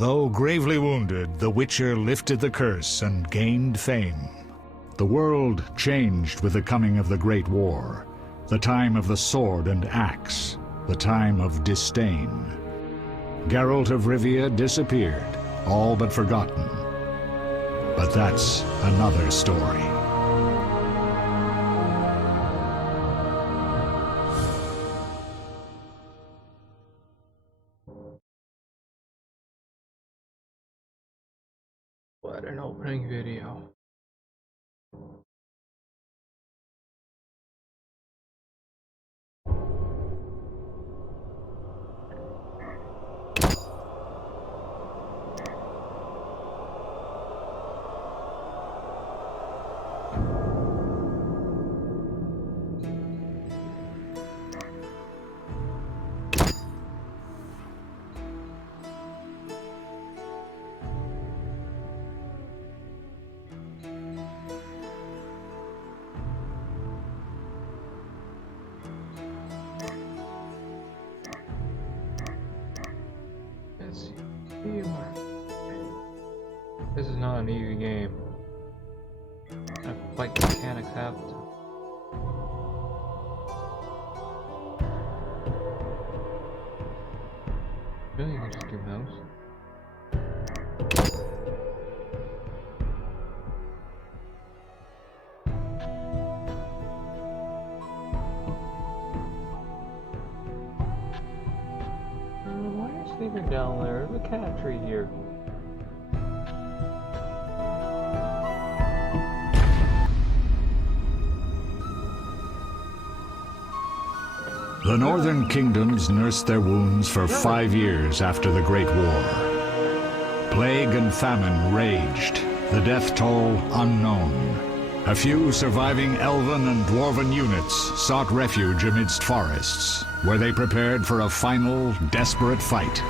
Though gravely wounded, the Witcher lifted the curse and gained fame. The world changed with the coming of the Great War, the time of the sword and axe, the time of disdain. Geralt of Rivia disappeared, all but forgotten. But that's another story. What an opening video. This is not an easy game. Fight mechanics have to. Really, you can just do those. Why are you sleeping down there? There's a cat tree here. The northern kingdoms nursed their wounds for 5 years after the Great War. Plague and famine raged, the death toll unknown. A few surviving elven and dwarven units sought refuge amidst forests, where they prepared for a final, desperate fight.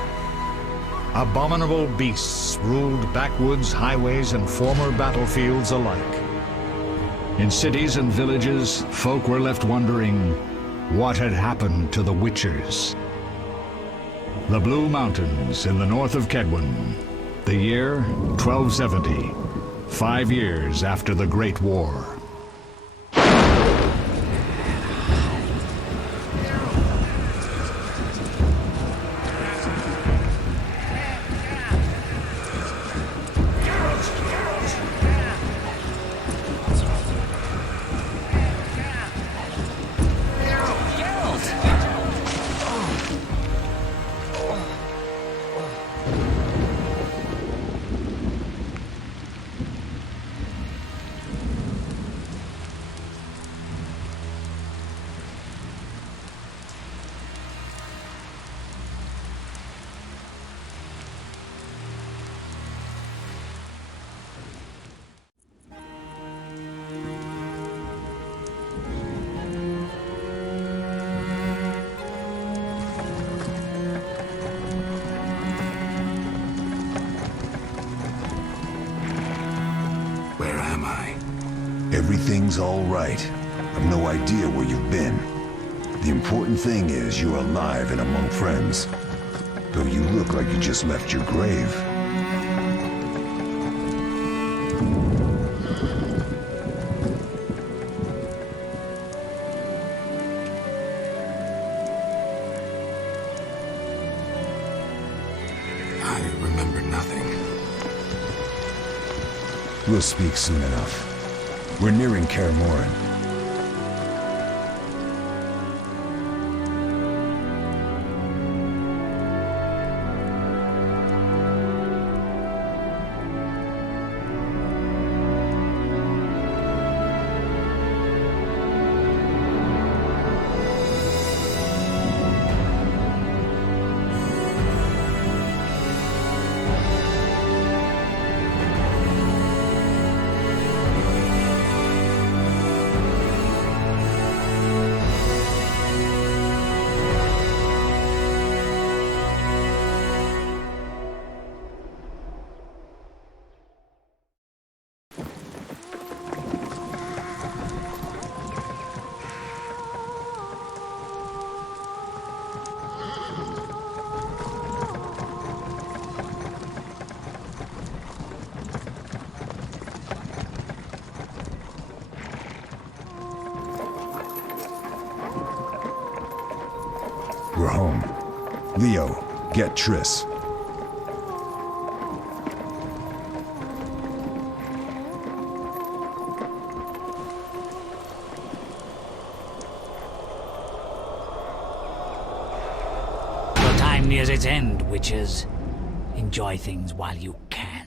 Abominable beasts ruled backwoods, highways, and former battlefields alike. In cities and villages, folk were left wondering, what had happened to the Witchers? The Blue Mountains in the north of Kedwen. The year 1270, 5 years after the Great War. Everything's all right. I've no idea where you've been. The important thing is you're alive and among friends. Though you look like you just left your grave. I remember nothing. We'll speak soon enough. We're nearing Kaer Morhen. home. Leo, get Triss. Your time nears its end, witches. Enjoy things while you can.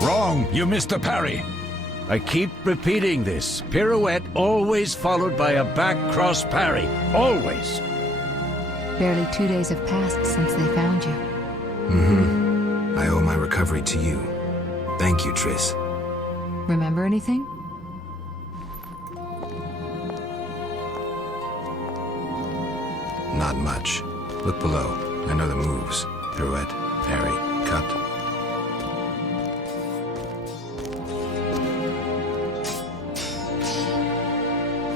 Wrong! You missed the parry! I keep repeating this. Pirouette always followed by a back cross parry. Always! Barely 2 days have passed since they found you. Mm-hmm. I owe my recovery to you. Thank you, Triss. Remember anything? Not much. Look below. I know the moves. Pirouette, parry, cut.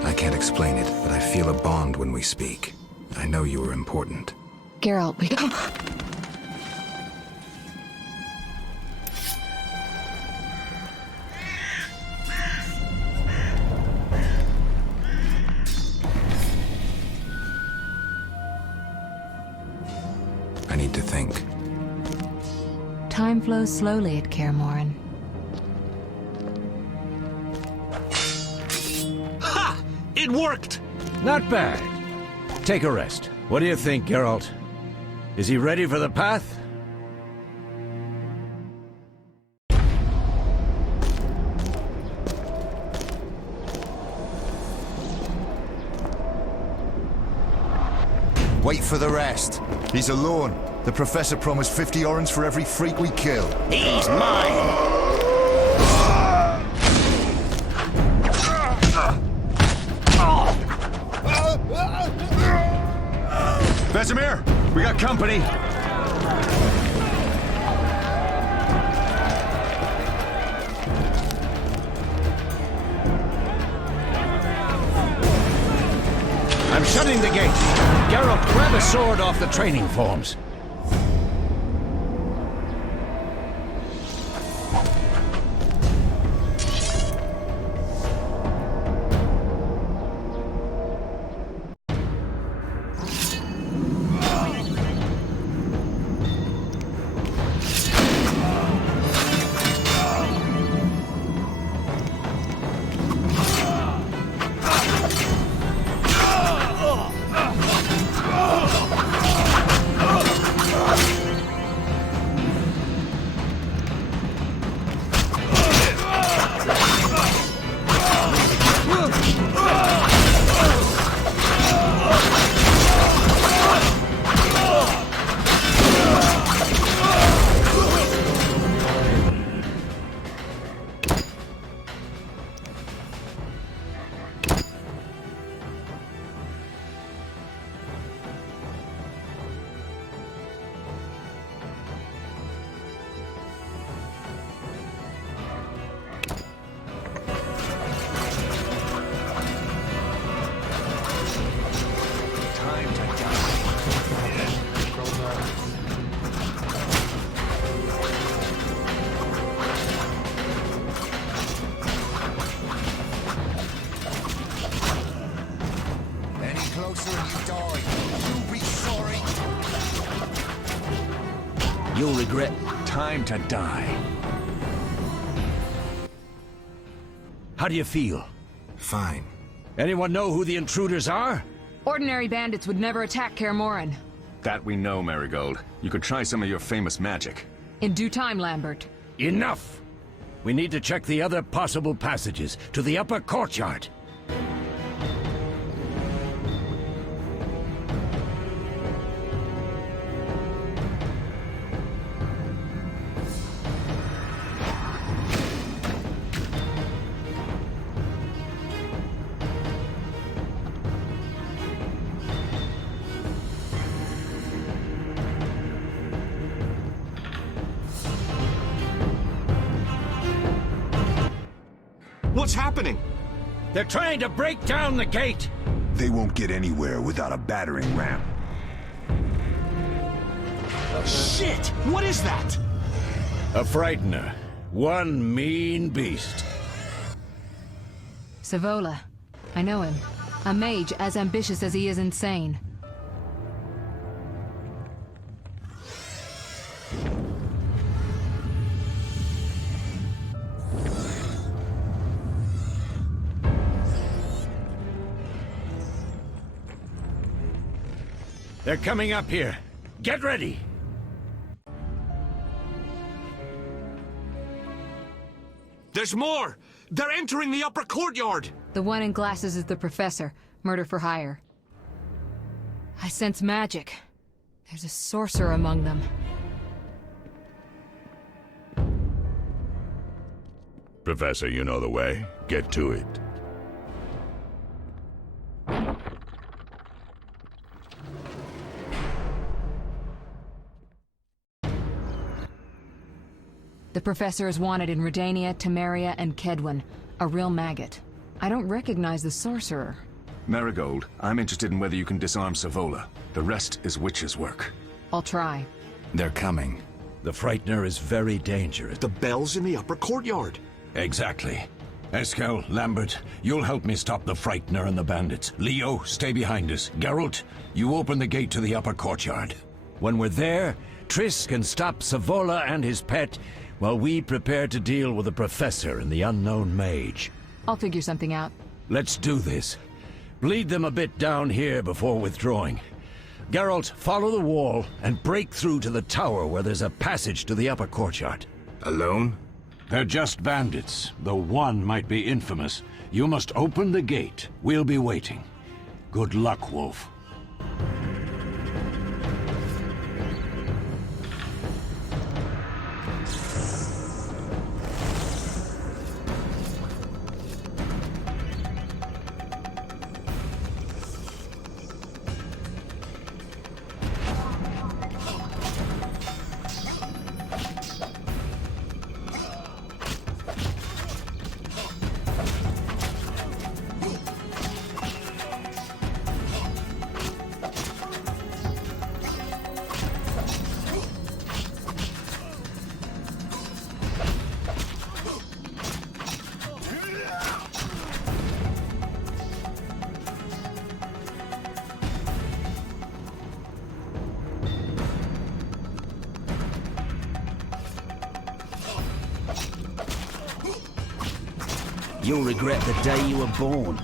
I can't explain it, but I feel a bond when we speak. I know you were important. Geralt, we... I need to think. Time flows slowly at Kaer Morhen. Ha! It worked! Not bad. Take a rest. What do you think, Geralt? Is he ready for the path? Wait for the rest. He's alone. The Professor promised 50 orange for every freak we kill. He's mine! Vesemir, we got company. I'm shutting the gate. Geralt, grab a sword off the training forms. You'll regret. Time to die. How do you feel? Fine. Anyone know who the intruders are? Ordinary bandits would never attack Kaer Morhen. That we know, Marigold. You could try some of your famous magic. In due time, Lambert. Enough! We need to check the other possible passages to the upper courtyard. What's happening? They're trying to break down the gate! They won't get anywhere without a battering ram. Shit! What is that? A frightener. One mean beast. Savola. I know him. A mage as ambitious as he is insane. They're coming up here. Get ready! There's more! They're entering the upper courtyard! The one in glasses is the professor. Murder for hire. I sense magic. There's a sorcerer among them. Professor, you know the way. Get to it. The professor is wanted in Redania, Temeria, and Kedwen. A real maggot. I don't recognize the sorcerer. Marigold, I'm interested in whether you can disarm Savola. The rest is Witcher's work. I'll try. They're coming. The Frightener is very dangerous. The bell's in the upper courtyard. Exactly. Eskel, Lambert, you'll help me stop the Frightener and the bandits. Leo, stay behind us. Geralt, you open the gate to the upper courtyard. When we're there, Triss can stop Savola and his pet while we prepare to deal with the Professor and the unknown mage. I'll figure something out. Let's do this. Bleed them a bit down here before withdrawing. Geralt, follow the wall and break through to the tower where there's a passage to the upper courtyard. Alone? They're just bandits, though one might be infamous. You must open the gate. We'll be waiting. Good luck, Wolf. You'll regret the day you were born.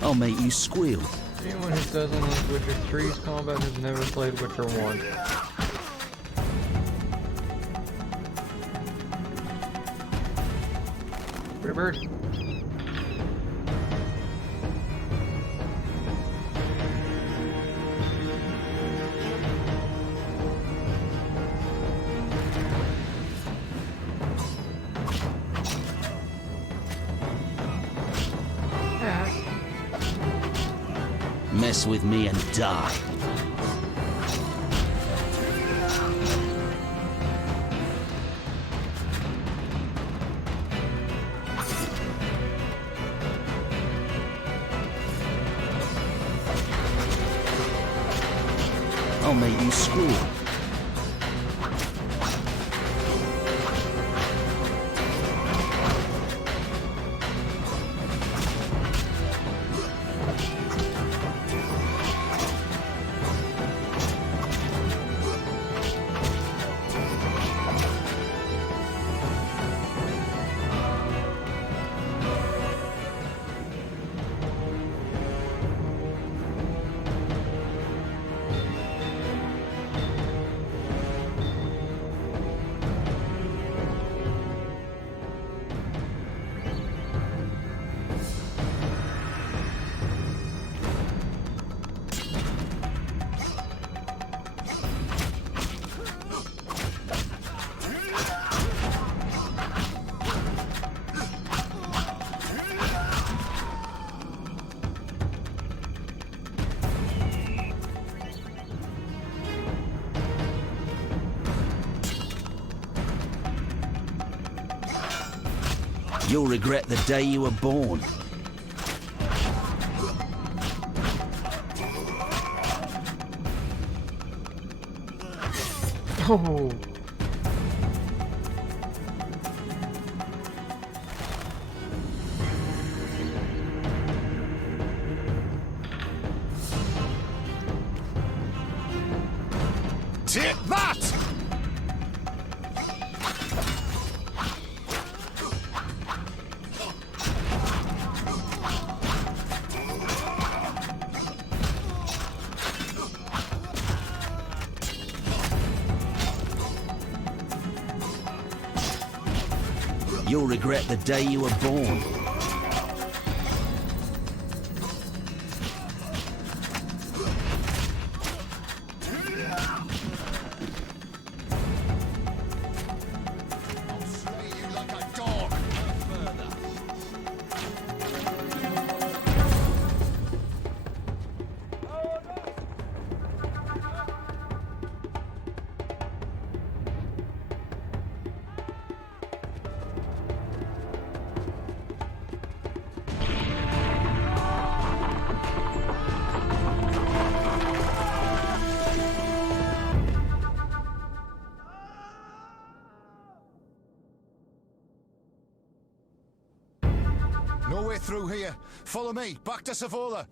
I'll make you squeal. Anyone who doesn't like Witcher 3's combat has never played Witcher 1. Pretty bird. Mess with me and die. I'll make you squeal. You'll regret the day you were born. Oh. Take that! You'll regret the day you were born. I'll slay you like a dog. No way through here. Follow me, back to Savola.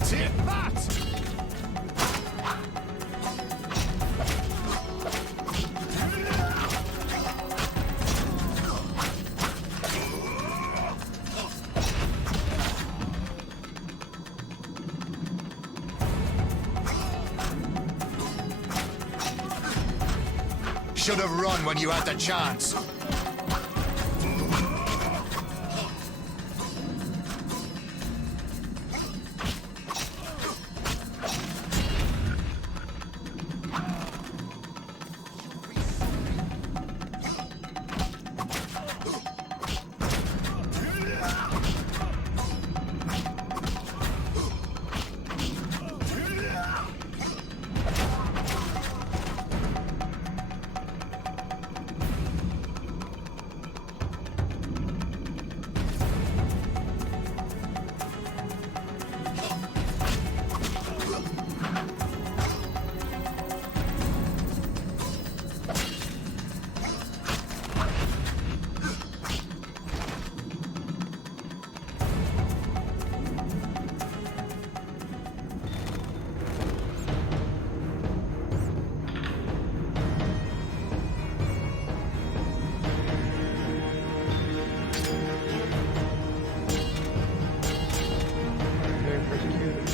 Take that! Should have run when you had the chance. Very persecuted.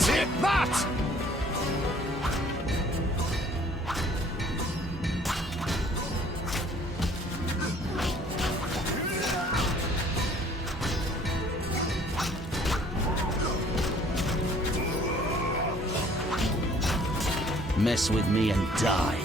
Take that! Mess with me and die.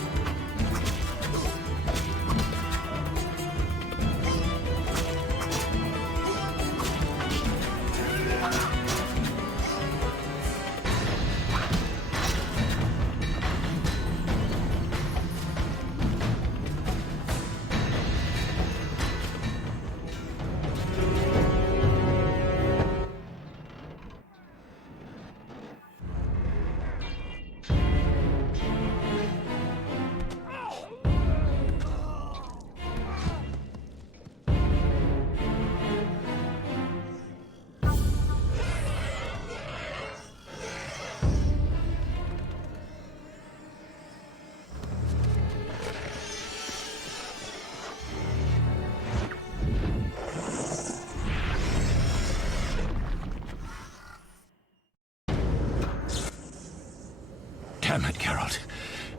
Damn it, Geralt.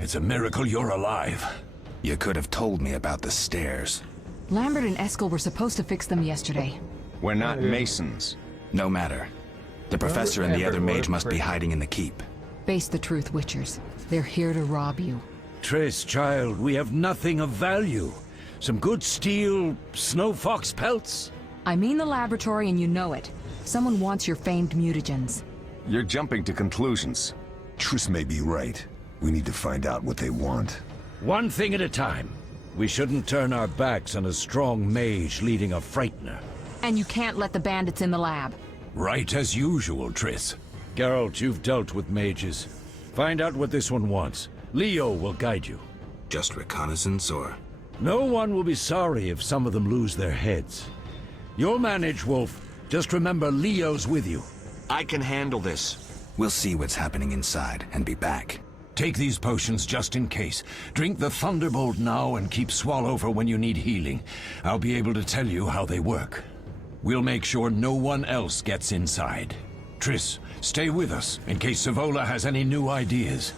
It's a miracle you're alive. You could have told me about the stairs. Lambert and Eskel were supposed to fix them yesterday. We're not masons. No matter. The professor and the other mage must be hiding in the keep. Face the truth, Witchers. They're here to rob you. Triss, child, we have nothing of value. Some good steel, snow fox pelts. I mean the laboratory and you know it. Someone wants your famed mutagens. You're jumping to conclusions. Triss may be right. We need to find out what they want. One thing at a time. We shouldn't turn our backs on a strong mage leading a frightener. And you can't let the bandits in the lab. Right as usual, Triss. Geralt, you've dealt with mages. Find out what this one wants. Leo will guide you. Just reconnaissance, or...? No one will be sorry if some of them lose their heads. You'll manage, Wolf. Just remember Leo's with you. I can handle this. We'll see what's happening inside and be back. Take these potions just in case. Drink the Thunderbolt now and keep Swallow for when you need healing. I'll be able to tell you how they work. We'll make sure no one else gets inside. Triss, stay with us in case Savola has any new ideas.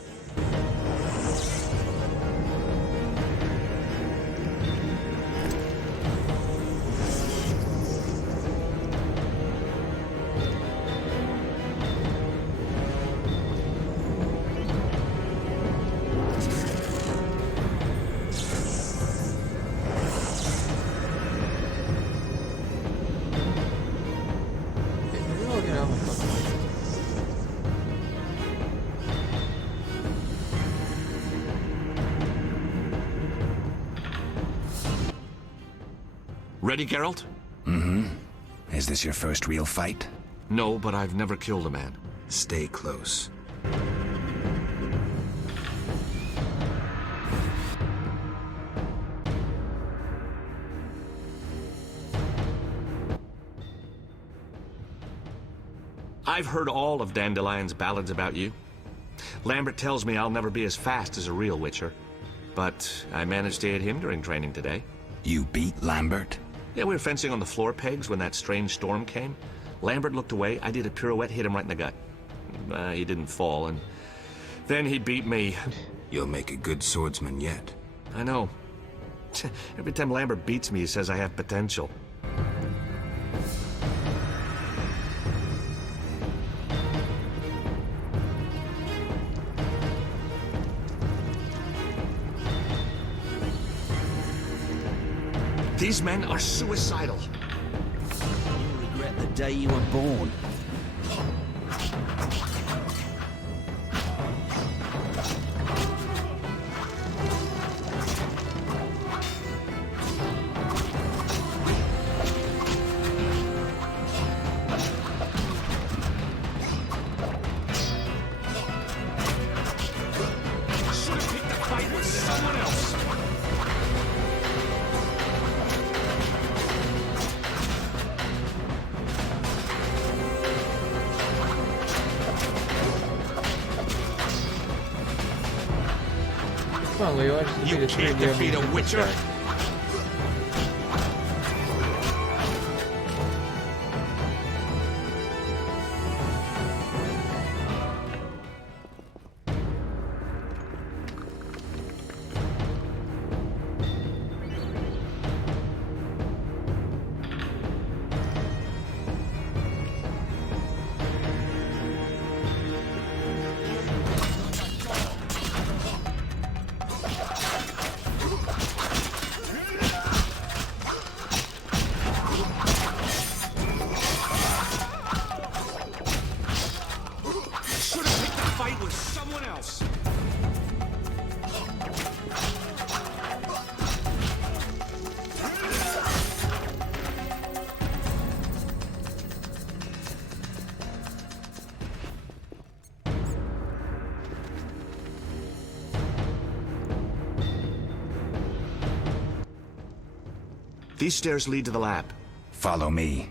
Ready, Geralt? Mm-hmm. Is this your first real fight? No, but I've never killed a man. Stay close. I've heard all of Dandelion's ballads about you. Lambert tells me I'll never be as fast as a real Witcher. But I managed to hit him during training today. You beat Lambert? Yeah, we were fencing on the floor pegs when that strange storm came. Lambert looked away, I did a pirouette, hit him right in the gut. He didn't fall, and then he beat me. You'll make a good swordsman yet. I know. Every time Lambert beats me, he says I have potential. These men are suicidal. You regret the day you were born. Should have picked the fight with someone else. Come on, Leo. I just You need to can't see defeat a Witcher. Should have picked the fight with someone else. These stairs lead to the lab. Follow me.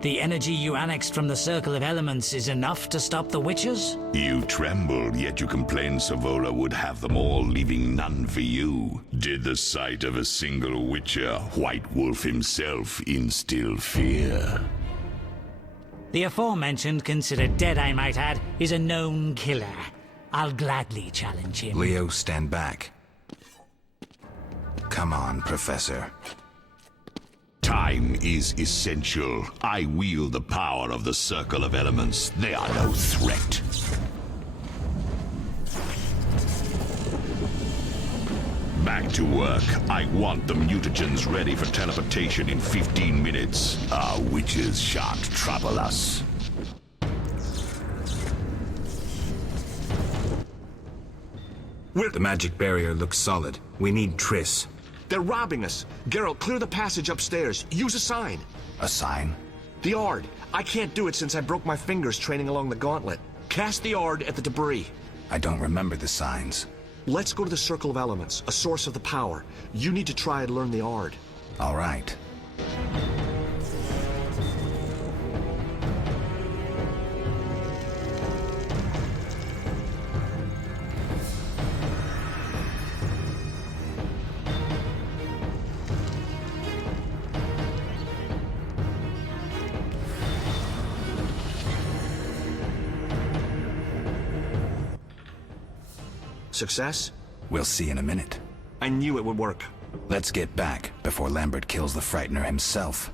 The energy you annexed from the Circle of Elements is enough to stop the Witchers? You trembled, yet you complained Savola would have them all, leaving none for you. Did the sight of a single Witcher, White Wolf himself, instill fear? The aforementioned, considered dead I might add, is a known killer. I'll gladly challenge him. Leo, stand back. Come on, Professor. Time is essential. I wield the power of the Circle of Elements. They are no threat. Back to work. I want the mutagens ready for teleportation in 15 minutes. Our witches shan't trouble us. The magic barrier looks solid. We need Triss. They're robbing us. Geralt, clear the passage upstairs. Use a sign. A sign? The Ard. I can't do it since I broke my fingers training along the gauntlet. Cast the Ard at the debris. I don't remember the signs. Let's go to the Circle of Elements, a source of the power. You need to try and learn the Ard. All right. Success? We'll see in a minute. I knew it would work. Let's get back before Lambert kills the Frightener himself.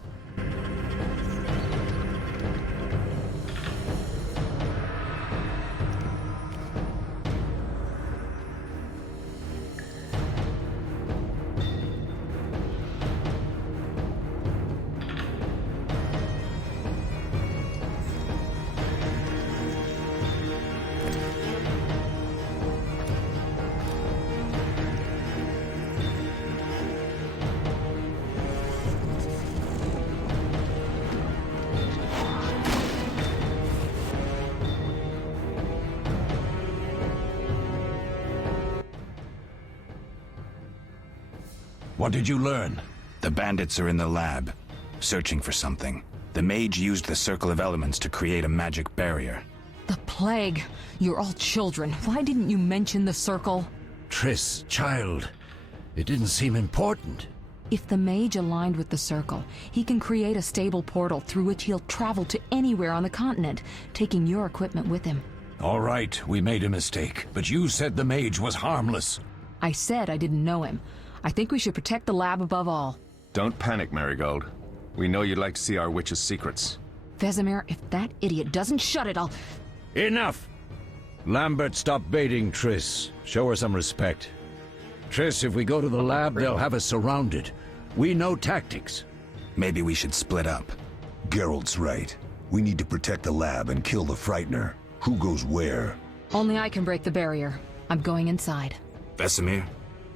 What did you learn? The bandits are in the lab, searching for something. The mage used the Circle of Elements to create a magic barrier. The plague. You're all children. Why didn't you mention the Circle? Triss, child. It didn't seem important. If the mage aligned with the Circle, he can create a stable portal through which he'll travel to anywhere on the continent, taking your equipment with him. All right, we made a mistake, but you said the mage was harmless. I said I didn't know him. I think we should protect the lab above all. Don't panic, Marigold. We know you'd like to see our witch's secrets. Vesemir, if that idiot doesn't shut it, I'll... Enough! Lambert, stop baiting Triss. Show her some respect. Triss, if we go to the lab, they'll have us surrounded. We know tactics. Maybe we should split up. Geralt's right. We need to protect the lab and kill the Frightener. Who goes where? Only I can break the barrier. I'm going inside. Vesemir?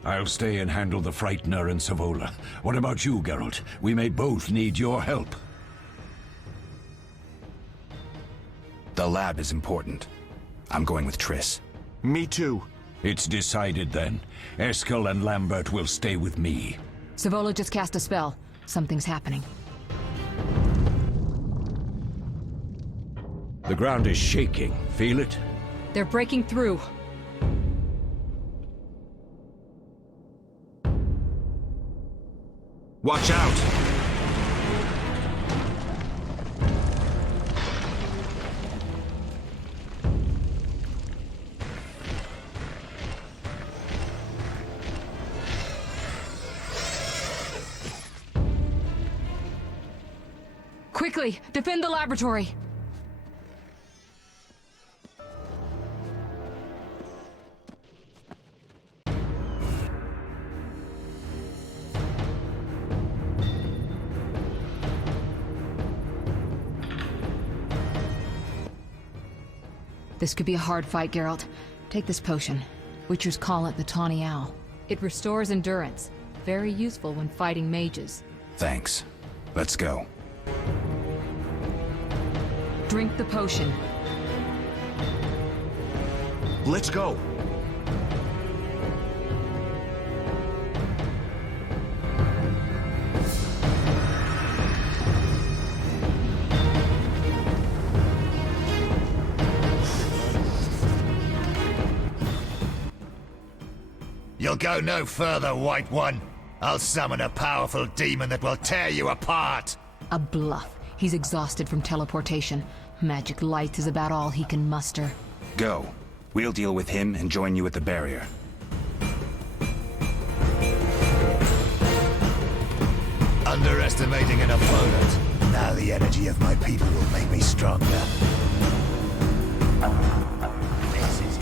I'll stay and handle the Frightener and Savola. What about you, Geralt? We may both need your help. The lab is important. I'm going with Triss. Me too. It's decided then. Eskel and Lambert will stay with me. Savola just cast a spell. Something's happening. The ground is shaking. Feel it? They're breaking through. Watch out! Quickly, defend the laboratory! This could be a hard fight, Geralt. Take this potion. Witchers call it the Tawny Owl. It restores endurance. Very useful when fighting mages. Thanks. Let's go. Drink the potion. Let's go! You'll go no further, White One. I'll summon a powerful demon that will tear you apart. A bluff. He's exhausted from teleportation. Magic light is about all he can muster. Go. We'll deal with him and join you at the barrier. Underestimating an opponent. Now the energy of my people will make me stronger. This is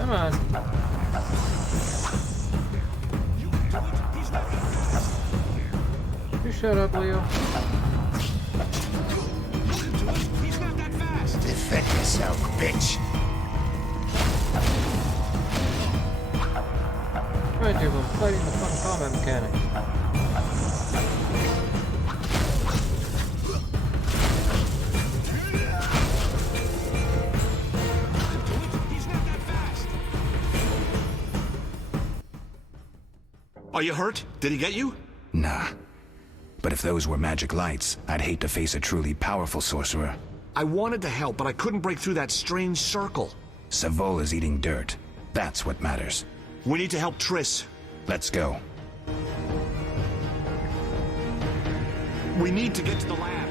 Come on. You shut up, Leo. He's not that fast. Defend yourself, bitch. Right, dude, I'm fighting the fun combat mechanic. Are you hurt? Did he get you? Nah. But if those were magic lights, I'd hate to face a truly powerful sorcerer. I wanted to help, but I couldn't break through that strange circle. Savola's eating dirt. That's what matters. We need to help Triss. Let's go. We need to get to the lab.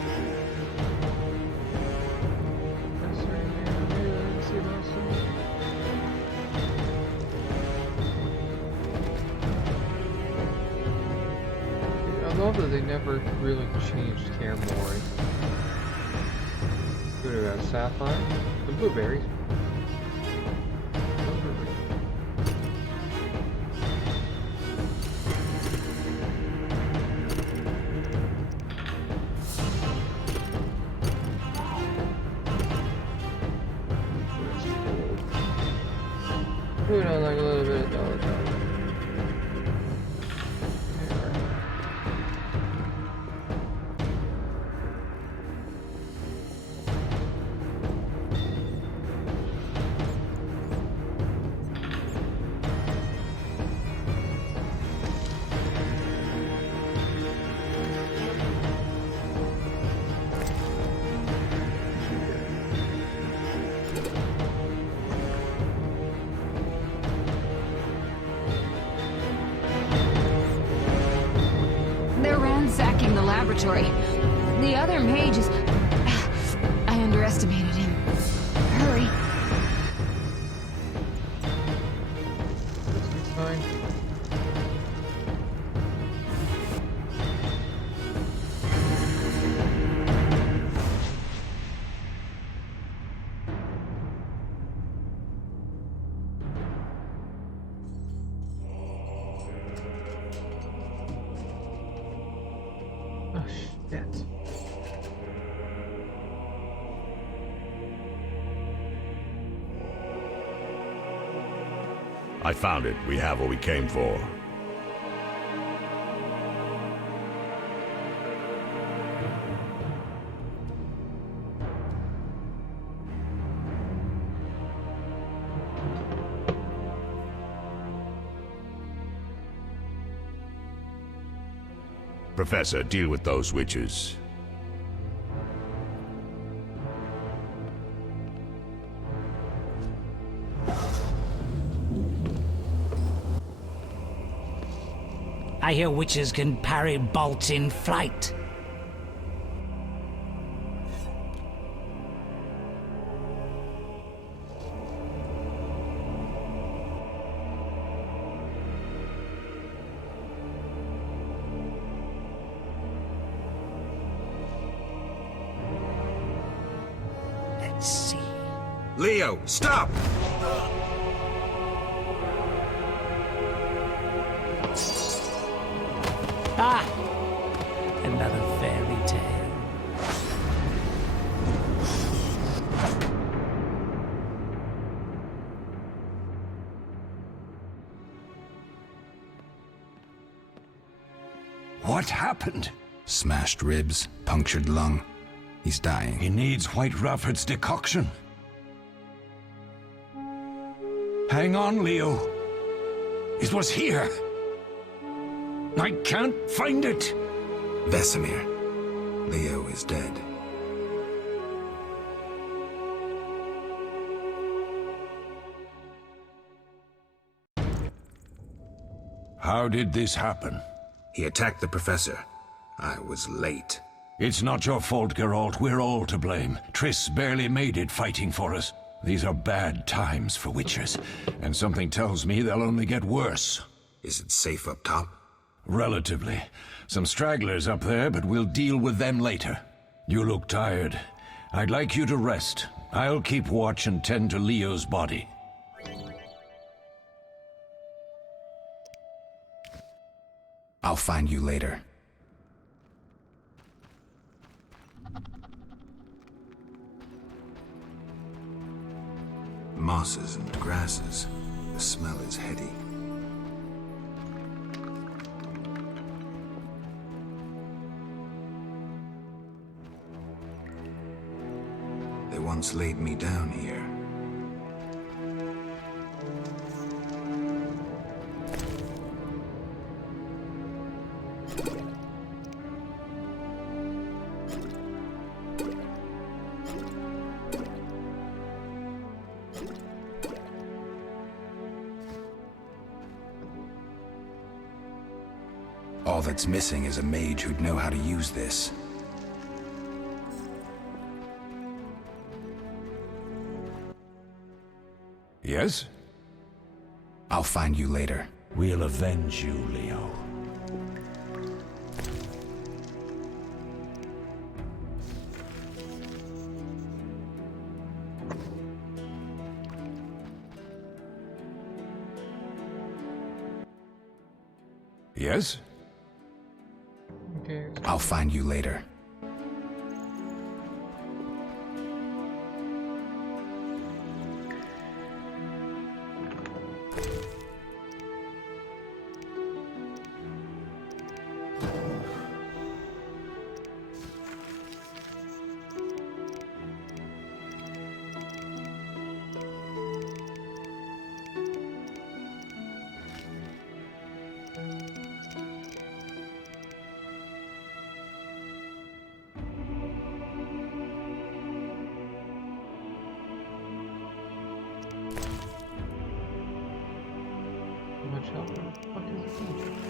I love that they never really changed Kaer Morhen. What about Sapphire? The blueberries. Who don't like a little bit of dollar dollar? Ransacking the laboratory. The other mage is... I underestimated him. Hurry. It's fine. Oh, shit. I found it. We have what we came for. Professor, deal with those witches. I hear witches can parry bolts in flight. see. Leo, stop! Ah! Another fairy tale. What happened? Smashed ribs, punctured lung. He's dying. He needs White Rafford's decoction. Hang on, Leo. It was here. I can't find it. Vesemir. Leo is dead. How did this happen? He attacked the professor. I was late. It's not your fault, Geralt. We're all to blame. Triss barely made it fighting for us. These are bad times for Witchers, and something tells me they'll only get worse. Is it safe up top? Relatively. Some stragglers up there, but we'll deal with them later. You look tired. I'd like you to rest. I'll keep watch and tend to Leo's body. I'll find you later. Mosses and grasses. The smell is heady. They once laid me down here. All that's missing is a mage who'd know how to use this. Yes? I'll find you later. We'll avenge you, Leo. Yes? Okay. I'll find you later. Much help? Where the fuck is it?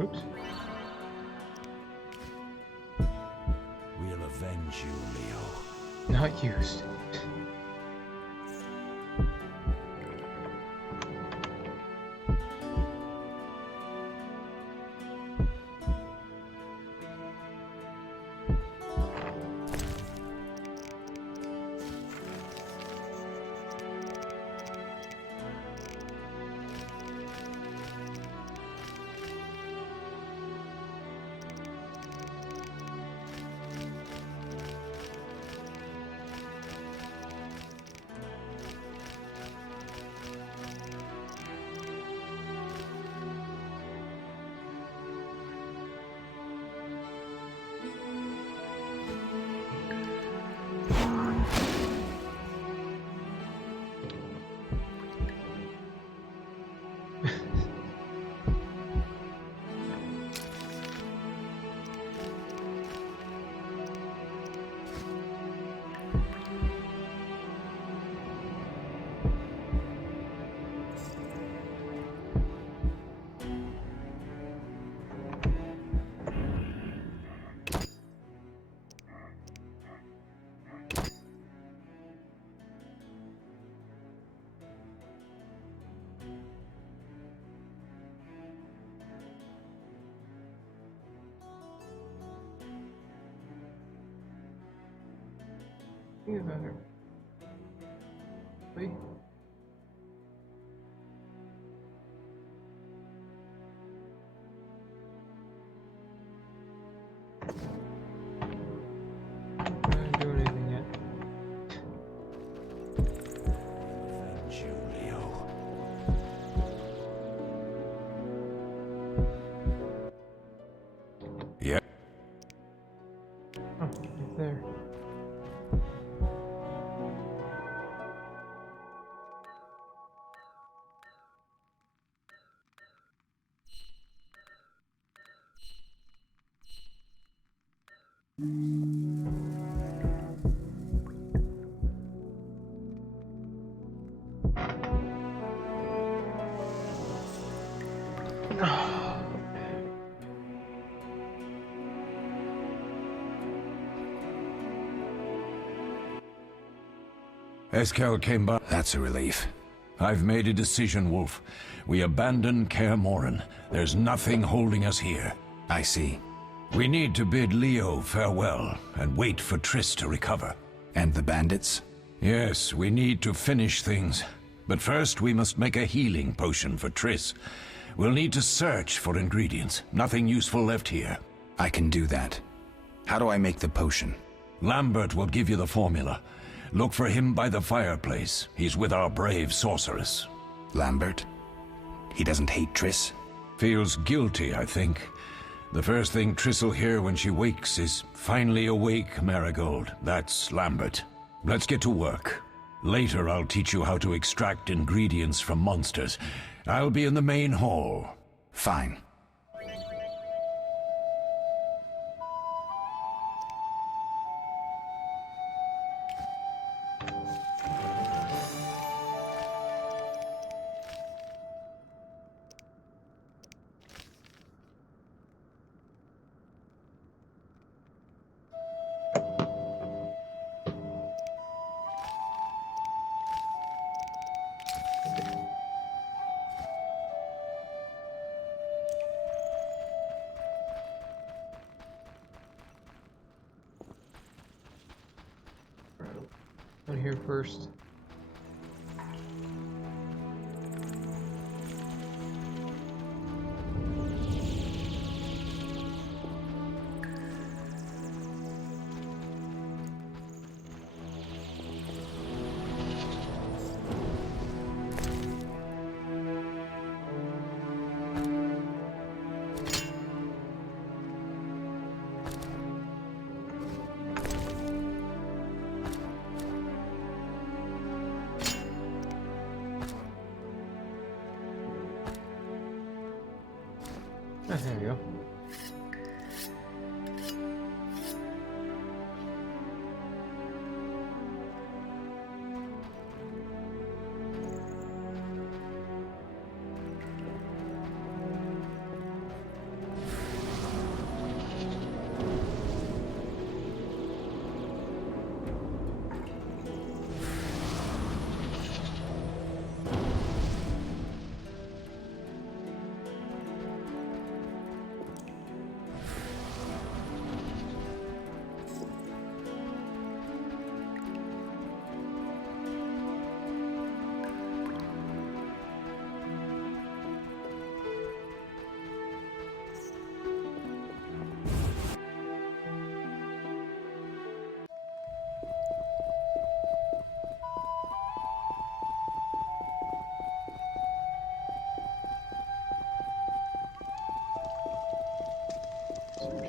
Oops. We'll avenge you, Leo. Not used. You better. Wait. I didn't do anything yet. Yeah. Oh, right there. Eskel came by. That's a relief. I've made a decision, Wolf. We abandon Kaer Morhen. There's nothing holding us here. I see. We need to bid Leo farewell and wait for Triss to recover. And the bandits? Yes, we need to finish things. But first we must make a healing potion for Triss. We'll need to search for ingredients. Nothing useful left here. I can do that. How do I make the potion? Lambert will give you the formula. Look for him by the fireplace. He's with our brave sorceress. Lambert? He doesn't hate Triss? Feels guilty, I think. The first thing Triss will hear when she wakes is, "Finally awake, Marigold." That's Lambert. Let's get to work. Later I'll teach you how to extract ingredients from monsters. I'll be in the main hall. Fine. On here first. Ah, there we go.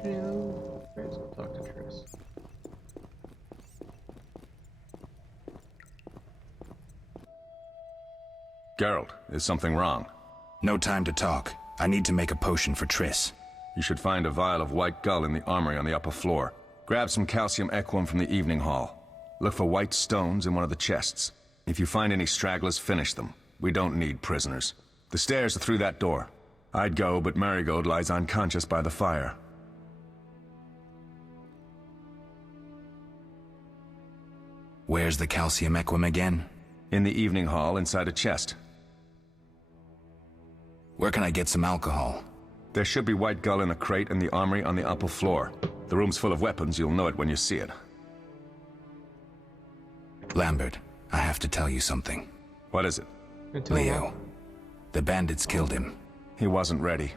Alright, so we'll talk to Triss. Geralt, is something wrong? No time to talk. I need to make a potion for Triss. You should find a vial of white gull in the armory on the upper floor. Grab some calcium equum from the evening hall. Look for white stones in one of the chests. If you find any stragglers, finish them. We don't need prisoners. The stairs are through that door. I'd go, but Marigold lies unconscious by the fire. Where's the calcium equum again? In the evening hall, inside a chest. Where can I get some alcohol? There should be white gull in a crate in the armory on the upper floor. The room's full of weapons, you'll know it when you see it. Lambert, I have to tell you something. What is it? Leo. The bandits killed him. He wasn't ready.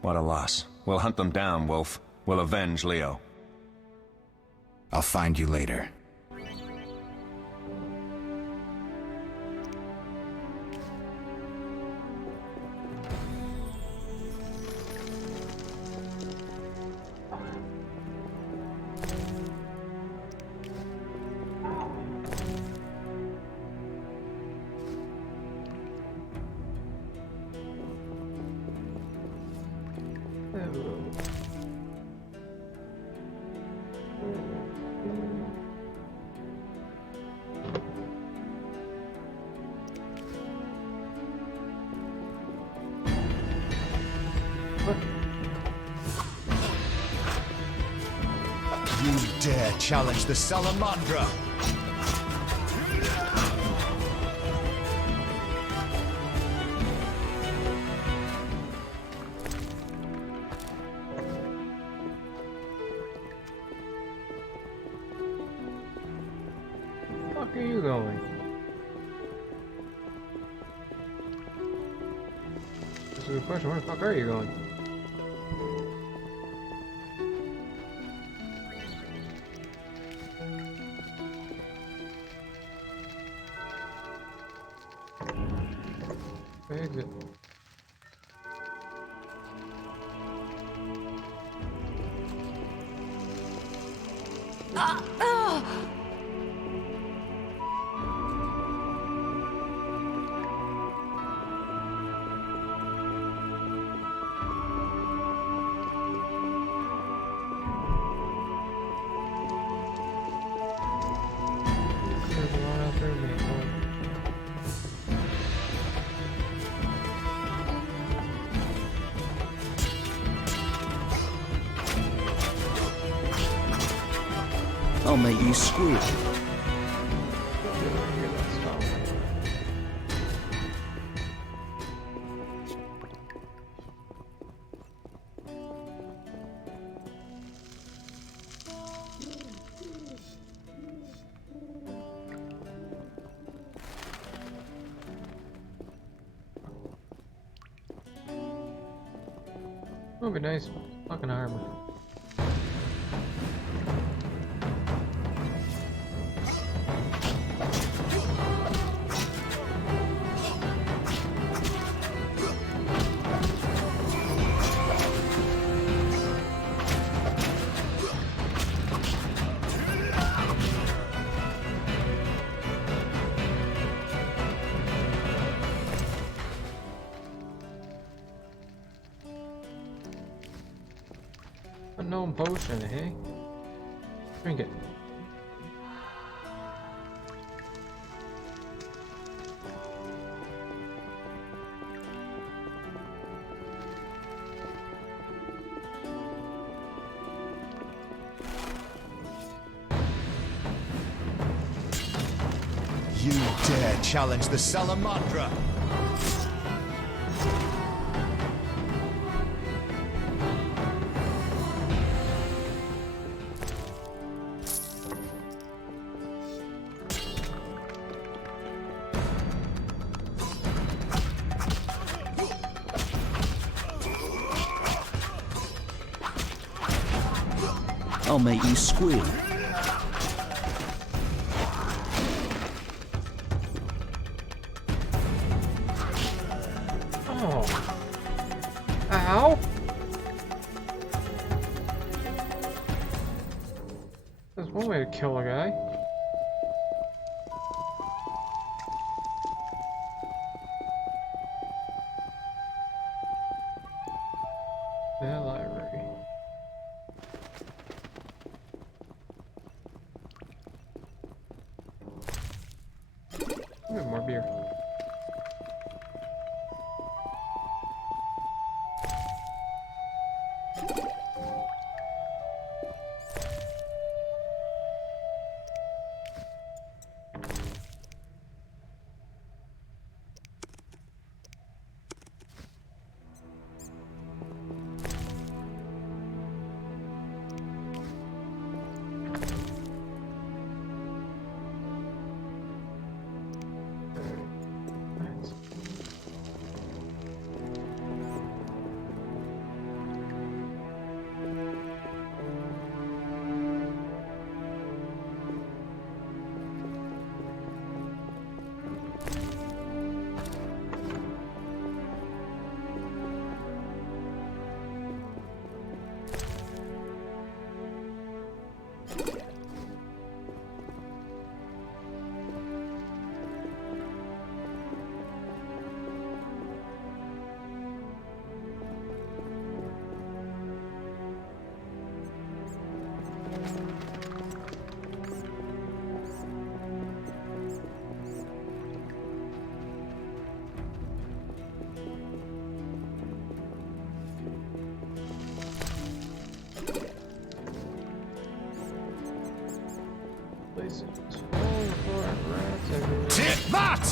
What a loss. We'll hunt them down, Wolf. We'll avenge Leo. I'll find you later. You dare challenge the Salamandra? Where the fuck are you going? This is a good question. Where the fuck are you going? Exit. There's one out there, man. I'll make you squeal. Oh, be nice fucking armor. Unknown potion, eh? Drink it. You dare challenge the Salamandra? I'll make you squeal. Oh. Ow! There's one way to kill a guy. The library. We have more beer. That!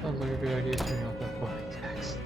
Sounds like a good idea turning off that flying text.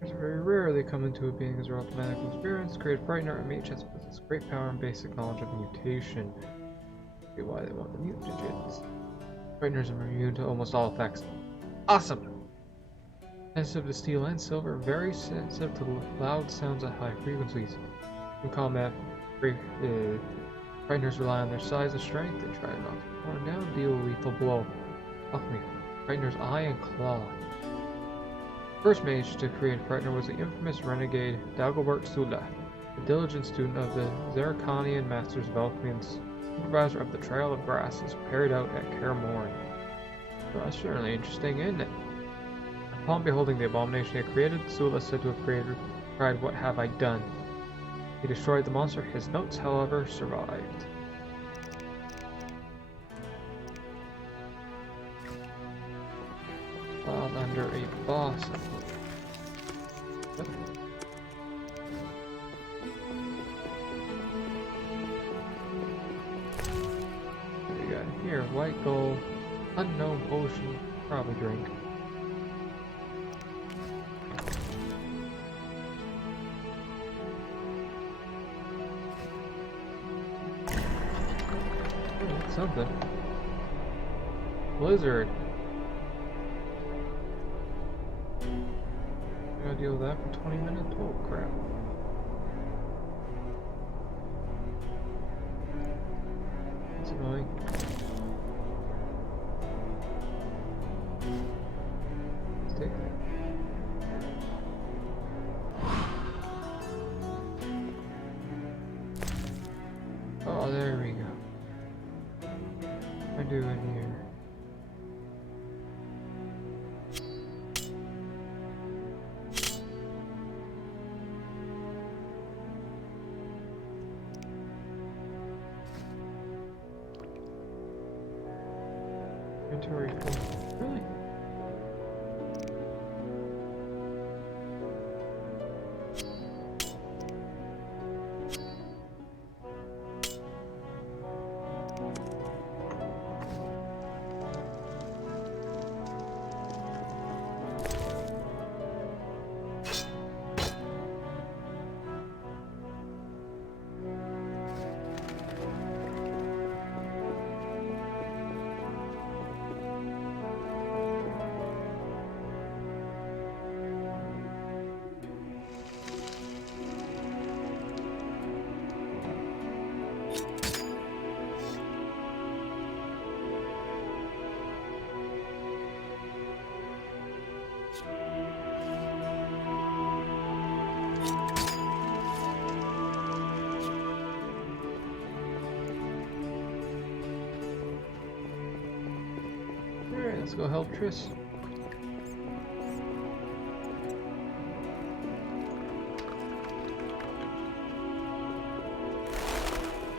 It's very rare they come into a being as their automatic experience. Create Brightener and Mages possess great power and basic knowledge of mutation. See why they want the mutagens. Brighteners are immune to almost all effects. Awesome! Sensitive to steel and silver, very sensitive to loud sounds at high frequencies. In combat, Brighteners rely on their size and strength and try not to run down, deal a lethal blow. Alchemy. Brightener's Eye and Claw. First mage to create Brightener was the infamous renegade Dagobert Sula, a diligent student of the Zerkanian Masters of Alchemy and supervisor of the Trail of Grasses carried out at Kaer Morhen. Well, that's certainly interesting, isn't it? Upon beholding the abomination he had created, Sula said to have cried, "What have I done?" He destroyed the monster. His notes, however, survived. Filed under a boss. Yep. What do we got here? White gold, unknown potion, probably drink. Something. Blizzard. I gotta deal with that for 20 minutes? Oh crap. That's annoying. Let's take that. Oh, there we go. What do I do in here? Inventory full. Really? Alright, let's go help Triss.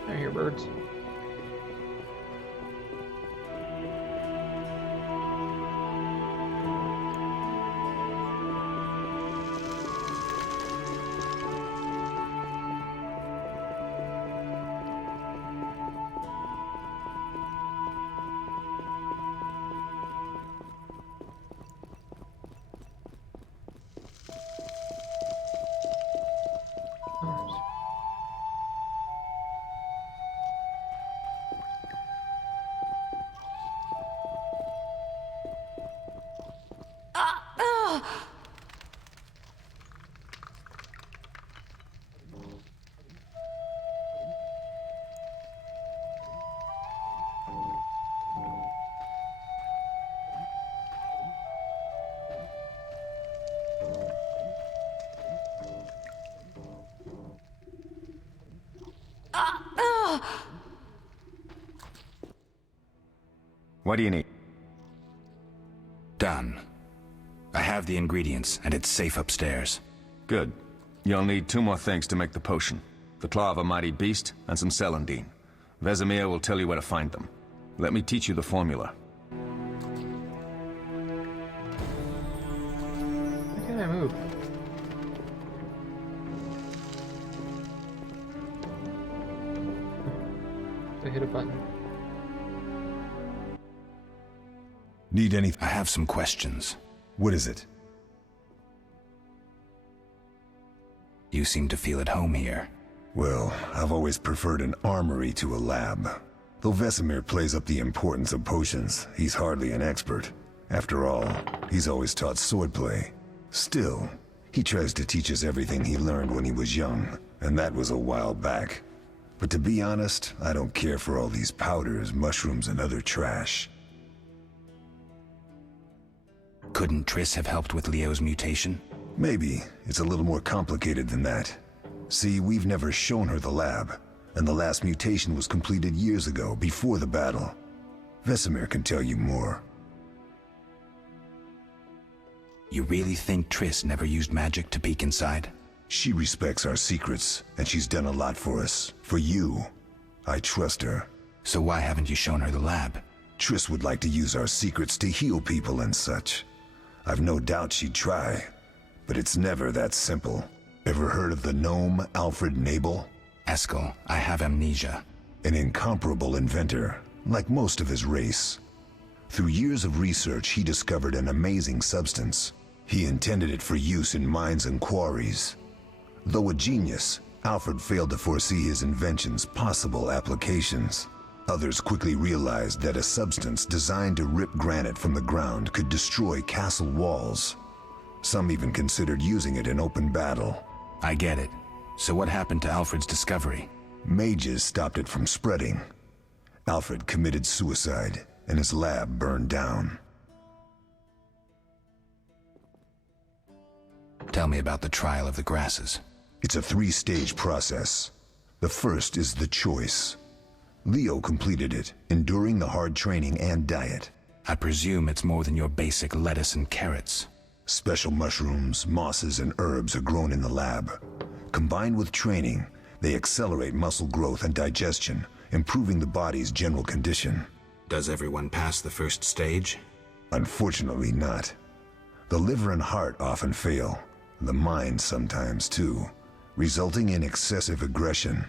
I hear birds. What do you need? Done. I have the ingredients, and it's safe upstairs. Good. You'll need 2 more things to make the potion. The claw of a mighty beast, and some celandine. Vesemir will tell you where to find them. Let me teach you the formula. Why can't I move? I hit a button. Need anything? I have some questions. What is it? You seem to feel at home here. Well, I've always preferred an armory to a lab. Though Vesemir plays up the importance of potions, he's hardly an expert. After all, he's always taught swordplay. Still, he tries to teach us everything he learned when he was young, and that was a while back. But to be honest, I don't care for all these powders, mushrooms, and other trash. Couldn't Triss have helped with Leo's mutation? Maybe. It's a little more complicated than that. See, we've never shown her the lab, and the last mutation was completed years ago, before the battle. Vesemir can tell you more. You really think Triss never used magic to peek inside? She respects our secrets, and she's done a lot for us. For you. I trust her. So why haven't you shown her the lab? Triss would like to use our secrets to heal people and such. I've no doubt she'd try, but it's never that simple. Ever heard of the gnome Alfred Nabel? Eskel, I have amnesia. An incomparable inventor, like most of his race. Through years of research, he discovered an amazing substance. He intended it for use in mines and quarries. Though a genius, Alfred failed to foresee his invention's possible applications. Others quickly realized that a substance designed to rip granite from the ground could destroy castle walls. Some even considered using it in open battle. I get it. So what happened to Alfred's discovery? Mages stopped it from spreading. Alfred committed suicide, and his lab burned down. Tell me about the trial of the grasses. It's a 3-stage process. The first is the choice. Leo completed it, enduring the hard training and diet. I presume it's more than your basic lettuce and carrots. Special mushrooms, mosses, and herbs are grown in the lab. Combined with training, they accelerate muscle growth and digestion, improving the body's general condition. Does everyone pass the first stage? Unfortunately not. The liver and heart often fail, the mind sometimes too, resulting in excessive aggression.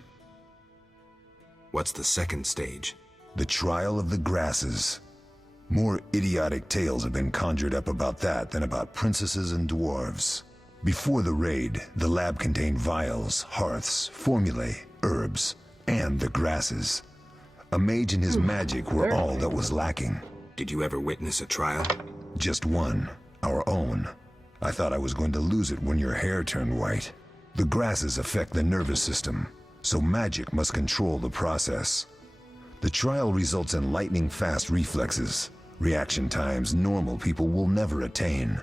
What's the second stage? The trial of the grasses. More idiotic tales have been conjured up about that than about princesses and dwarves. Before the raid, the lab contained vials, hearths, formulae, herbs, and the grasses. A mage and his magic were all that was lacking. Did you ever witness a trial? Just one, our own. I thought I was going to lose it when your hair turned white. The grasses affect the nervous system, so magic must control the process. The trial results in lightning-fast reflexes, reaction times normal people will never attain.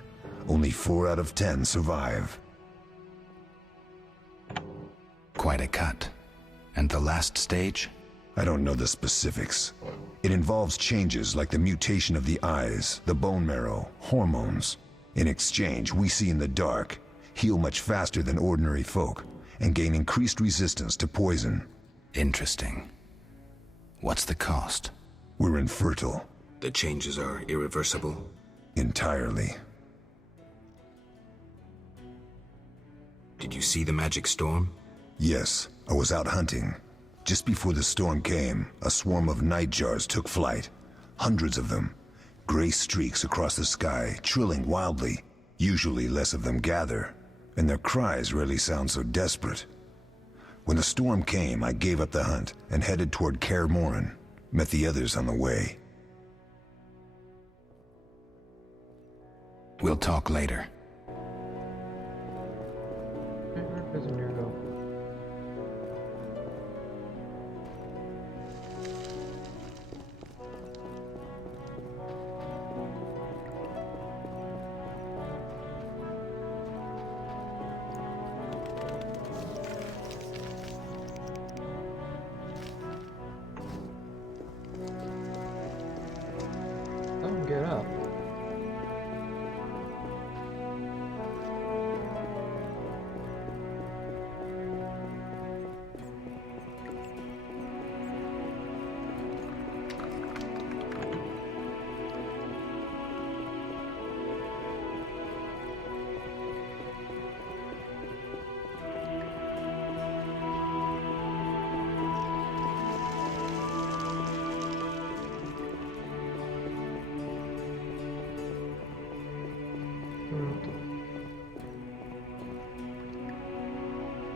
Only 4 out of 10 survive. Quite a cut. And the last stage? I don't know the specifics. It involves changes like the mutation of the eyes, the bone marrow, hormones. In exchange, we see in the dark, heal much faster than ordinary folk, and gain increased resistance to poison. Interesting. What's the cost? We're infertile. The changes are irreversible? Entirely. Did you see the magic storm? Yes, I was out hunting. Just before the storm came, a swarm of nightjars took flight. Hundreds of them. Gray streaks across the sky, trilling wildly. Usually less of them gather, and their cries rarely sound so desperate. When the storm came, I gave up the hunt and headed toward Kaer Morhen. Met the others on the way. We'll talk later. Where does Amir go? Don't get up.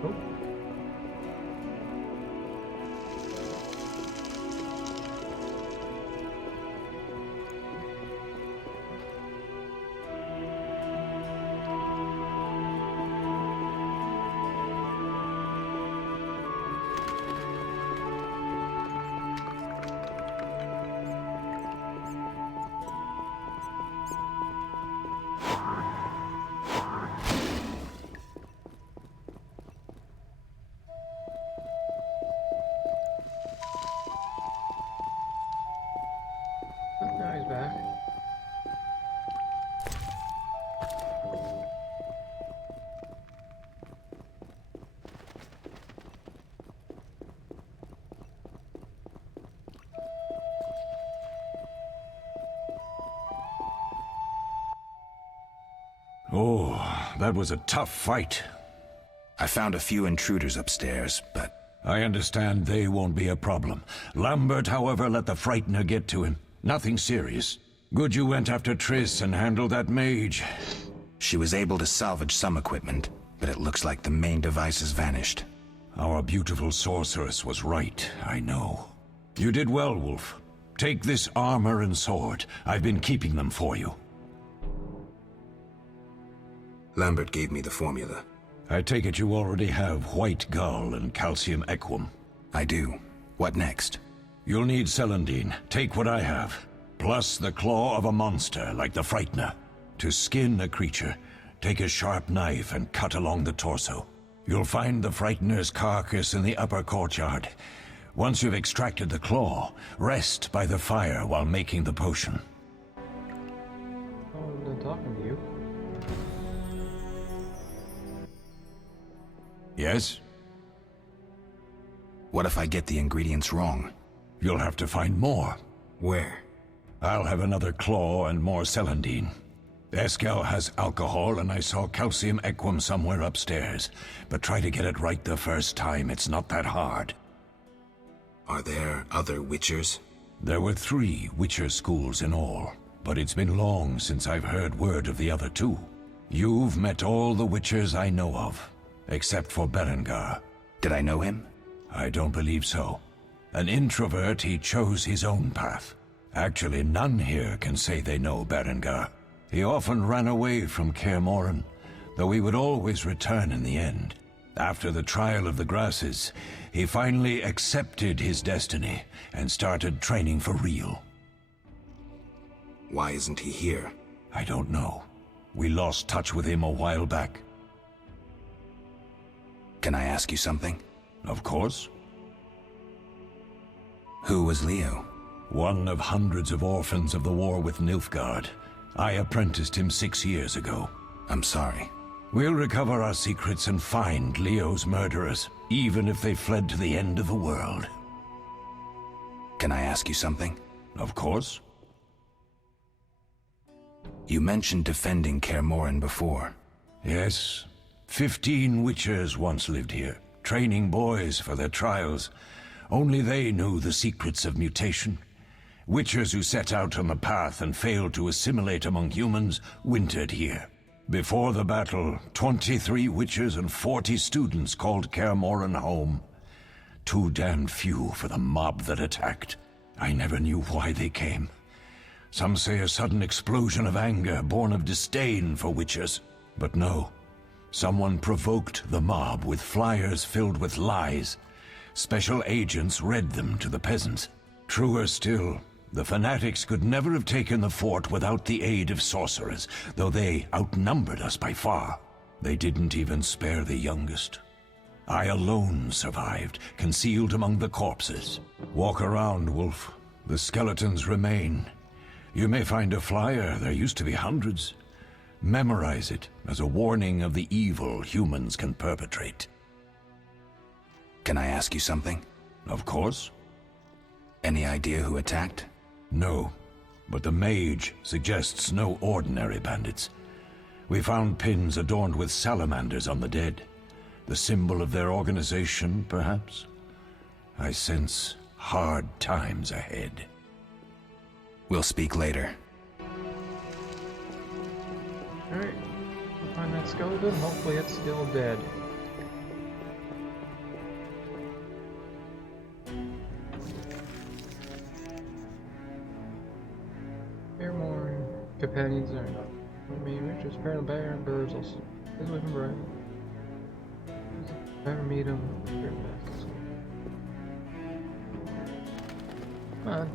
Oh. Now he's back. Oh, that was a tough fight. I found a few intruders upstairs, but... I understand they won't be a problem. Lambert, however, let the Frightener get to him. Nothing serious. Good you went after Triss and handled that mage. She was able to salvage some equipment, but it looks like the main device has vanished. Our beautiful sorceress was right, I know. You did well, Wolf. Take this armor and sword. I've been keeping them for you. Lambert gave me the formula. I take it you already have White Gull and Calcium Equum. I do. What next? You'll need Celandine. Take what I have. Plus the claw of a monster like the Frightener. To skin a creature, take a sharp knife and cut along the torso. You'll find the Frightener's carcass in the upper courtyard. Once you've extracted the claw, rest by the fire while making the potion. Oh, I'm done talking to you. Yes? What if I get the ingredients wrong? You'll have to find more. Where? I'll have another claw and more Celandine. Eskel has alcohol, and I saw Calcium Equum somewhere upstairs. But try to get it right the first time. It's not that hard. Are there other Witchers? There were 3 Witcher schools in all, but it's been long since I've heard word of the other 2. You've met all the Witchers I know of, except for Berengar. Did I know him? I don't believe so. An introvert, he chose his own path. Actually, none here can say they know Berengar. He often ran away from Kaer Morhen, though he would always return in the end. After the trial of the grasses, he finally accepted his destiny and started training for real. Why isn't he here? I don't know. We lost touch with him a while back. Can I ask you something? Of course. Who was Leo? One of hundreds of orphans of the war with Nilfgaard. I apprenticed him 6 years ago. I'm sorry. We'll recover our secrets and find Leo's murderers, even if they fled to the end of the world. Can I ask you something? Of course. You mentioned defending Kaer Morhen before. Yes. 15 Witchers once lived here, training boys for their trials. Only they knew the secrets of mutation. Witchers who set out on the path and failed to assimilate among humans wintered here. Before the battle, 23 Witchers and 40 students called Kaer Morhen home. Too damned few for the mob that attacked. I never knew why they came. Some say a sudden explosion of anger born of disdain for Witchers. But no. Someone provoked the mob with flyers filled with lies. Special agents read them to the peasants. Truer still, the fanatics could never have taken the fort without the aid of sorcerers, though they outnumbered us by far. They didn't even spare the youngest. I alone survived, concealed among the corpses. Walk around, Wolf. The skeletons remain. You may find a flyer, there used to be hundreds. Memorize it as a warning of the evil humans can perpetrate. Can I ask you something? Of course. Any idea who attacked? No, but the mage suggests no ordinary bandits. We found pins adorned with salamanders on the dead. The symbol of their organization, perhaps? I sense hard times ahead. We'll speak later. Alright, we'll find that skeleton. Hopefully it's still dead. Kaer Morhen. Companions are not. I mean, Richard's Parent Bear and Burzels. Let's look him right. Never meet him. Come on.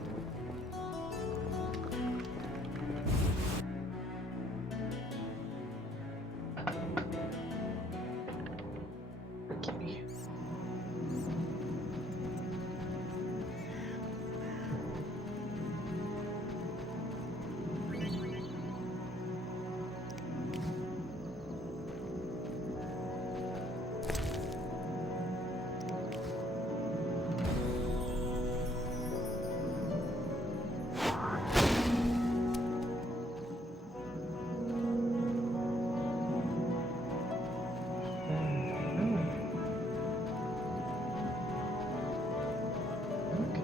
Okay.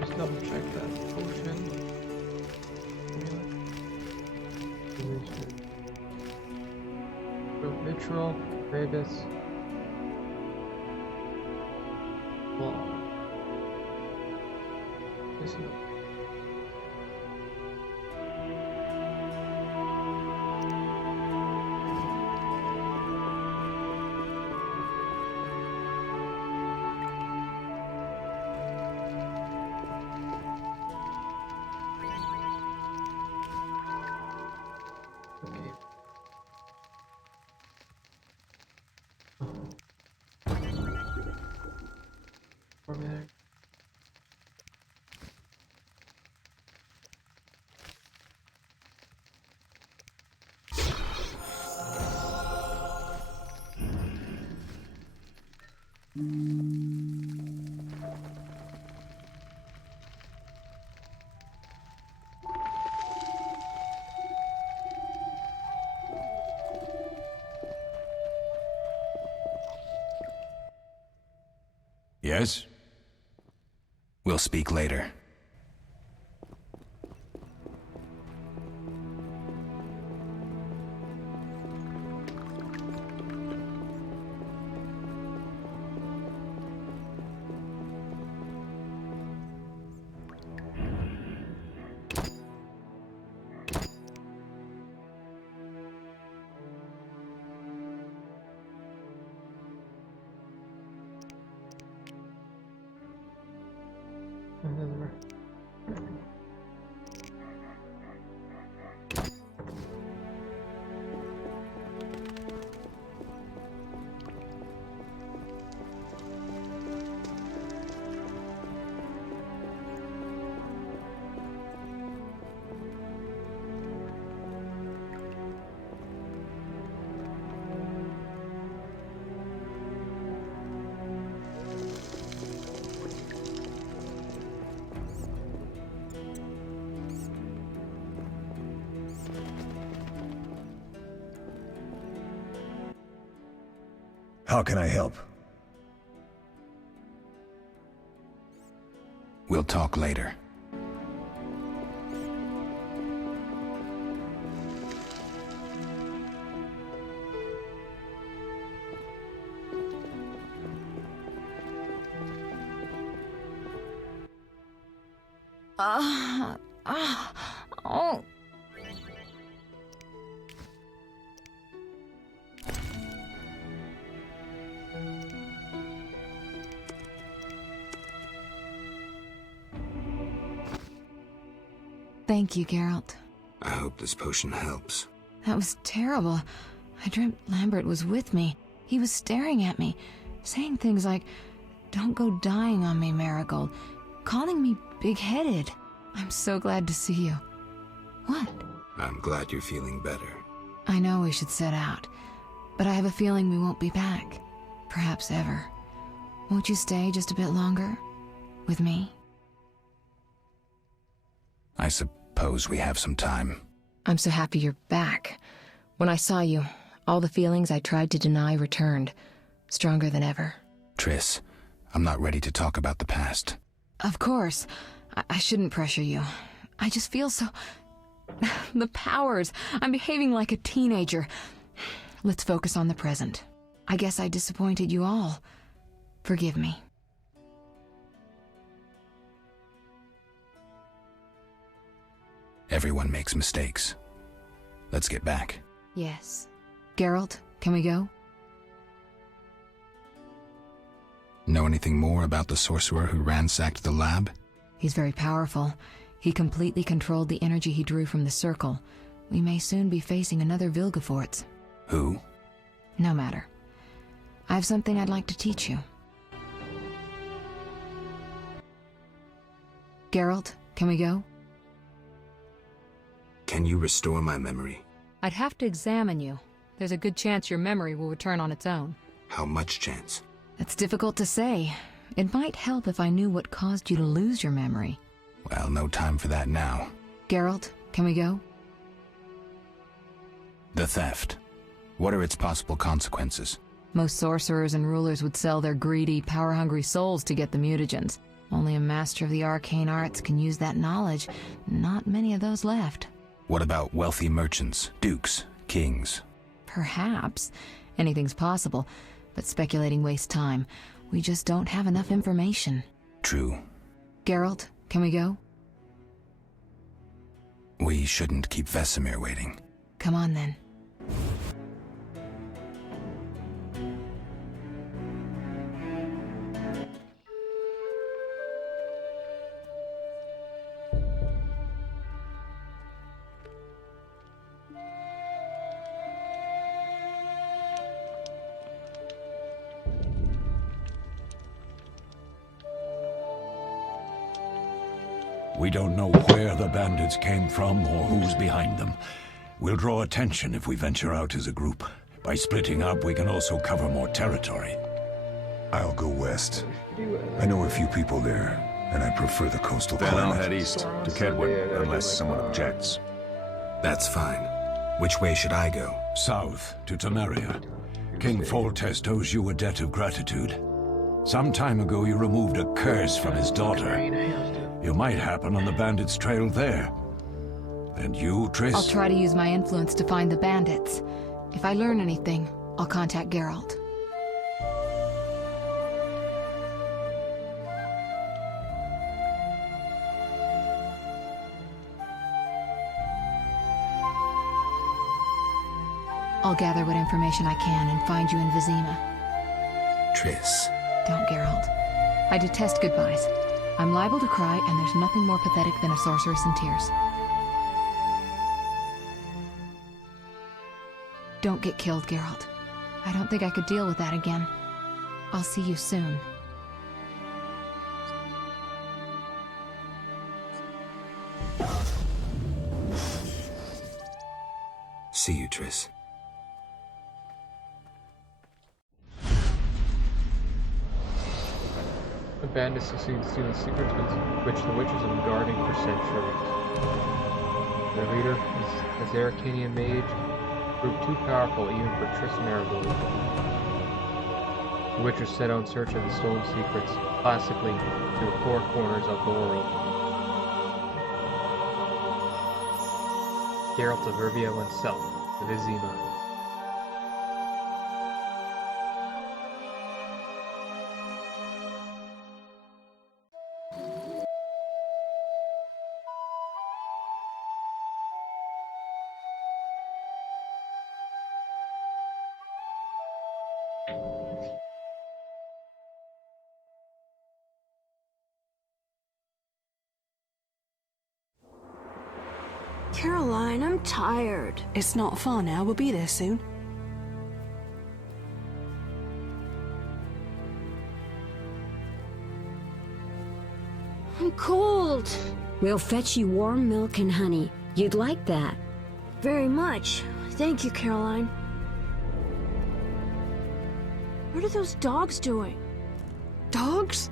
Just double check that potion. Vitriol, Rabus. Wow. This is okay. For a minute. Yes? We'll speak later. How can I help? We'll talk later. Oh. Thank you, Geralt. I hope this potion helps. That was terrible. I dreamt Lambert was with me. He was staring at me, saying things like, "Don't go dying on me, Marigold," calling me big-headed. I'm so glad to see you. What? I'm glad you're feeling better. I know we should set out, but I have a feeling we won't be back. Perhaps ever. Won't you stay just a bit longer? With me? I suppose we have some time. I'm so happy you're back. When I saw you, all the feelings I tried to deny returned, stronger than ever. Triss, I'm not ready to talk about the past. Of course. I shouldn't pressure you. I just feel so... The powers. I'm behaving like a teenager. Let's focus on the present. I guess I disappointed you all. Forgive me. Everyone makes mistakes. Let's get back. Yes. Geralt, can we go? Know anything more about the sorcerer who ransacked the lab? He's very powerful. He completely controlled the energy he drew from the circle. We may soon be facing another Vilgefortz. Who? No matter. I have something I'd like to teach you. Geralt, can we go? Can you restore my memory? I'd have to examine you. There's a good chance your memory will return on its own. How much chance? It's difficult to say. It might help if I knew what caused you to lose your memory. Well, no time for that now. Geralt, can we go? The theft. What are its possible consequences? Most sorcerers and rulers would sell their greedy, power-hungry souls to get the mutagens. Only a master of the arcane arts can use that knowledge. Not many of those left. What about wealthy merchants, dukes, kings? Perhaps. Anything's possible, but speculating wastes time. We just don't have enough information. True. Geralt, can we go? We shouldn't keep Vesemir waiting. Come on, then. We don't know where the bandits came from or who's behind them. We'll draw attention if we venture out as a group. By splitting up, we can also cover more territory. I'll go west. I know a few people there, and I prefer the coastal Then climate. I'll head east to Kedwin, unless someone objects. That's fine. Which way should I go? South, to Temeria. King Foltest owes you a debt of gratitude. Some time ago, you removed a curse from his daughter. You might happen on the bandits' trail there. And you, Triss? I'll try to use my influence to find the bandits. If I learn anything, I'll contact Geralt. I'll gather what information I can and find you in Vizima. Triss. Don't, Geralt. I detest goodbyes. I'm liable to cry, and there's nothing more pathetic than a sorceress in tears. Don't get killed, Geralt. I don't think I could deal with that again. I'll see you soon. See you, Triss. The bandits succeed in stealing secrets which the witches have been guarding for centuries. Their leader is the Arcanian mage, proved too powerful even for Triss Marigold. The Witcher set out in search of the stolen secrets, classically to the four corners of the world. Geralt of Rivia went south to Vizima. Caroline, I'm tired. It's not far now. We'll be there soon. I'm cold. We'll fetch you warm milk and honey. You'd like that. Very much. Thank you, Caroline. What are those dogs doing? Dogs?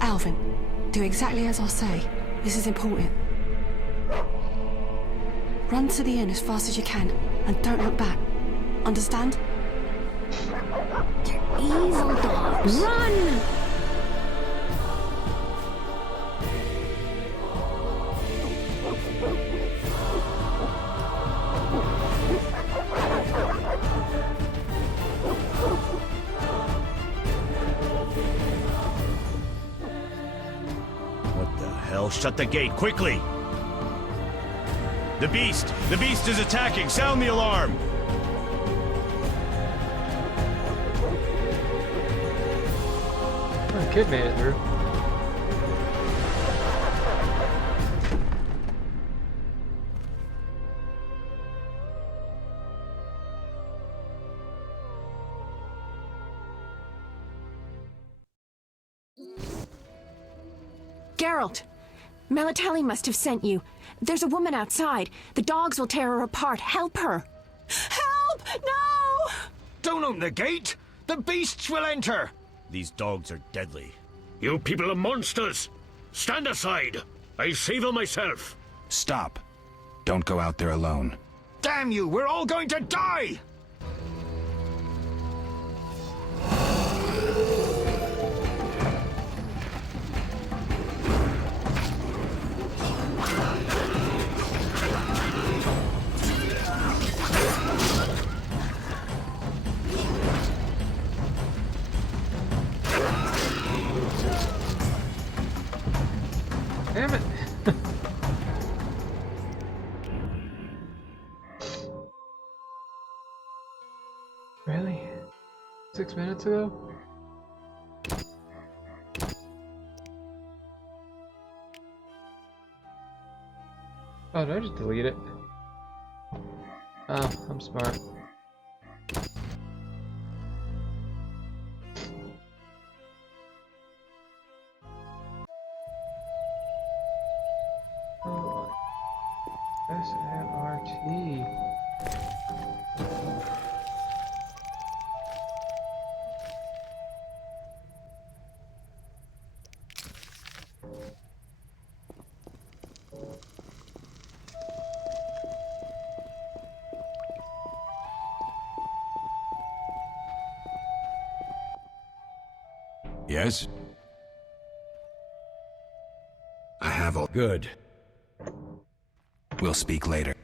Alvin, do exactly as I say. This is important. Run to the inn as fast as you can, and don't look back. Understand? They're evil dogs. Run! What the hell? Shut the gate, quickly! The beast! The beast is attacking! Sound the alarm! Oh, the kid made it through. Geralt! Melatelli must have sent you. There's a woman outside. The dogs will tear her apart. Help her! Help! No! Don't open the gate! The beasts will enter! These dogs are deadly. You people are monsters! Stand aside! I'll save her myself! Stop. Don't go out there alone. Damn you! We're all going to die! Damn it! Really? 6 minutes ago? Oh, did I just delete it? Oh, I'm smart. Oh, SLRT. Yes? I have all. Good. We'll speak later.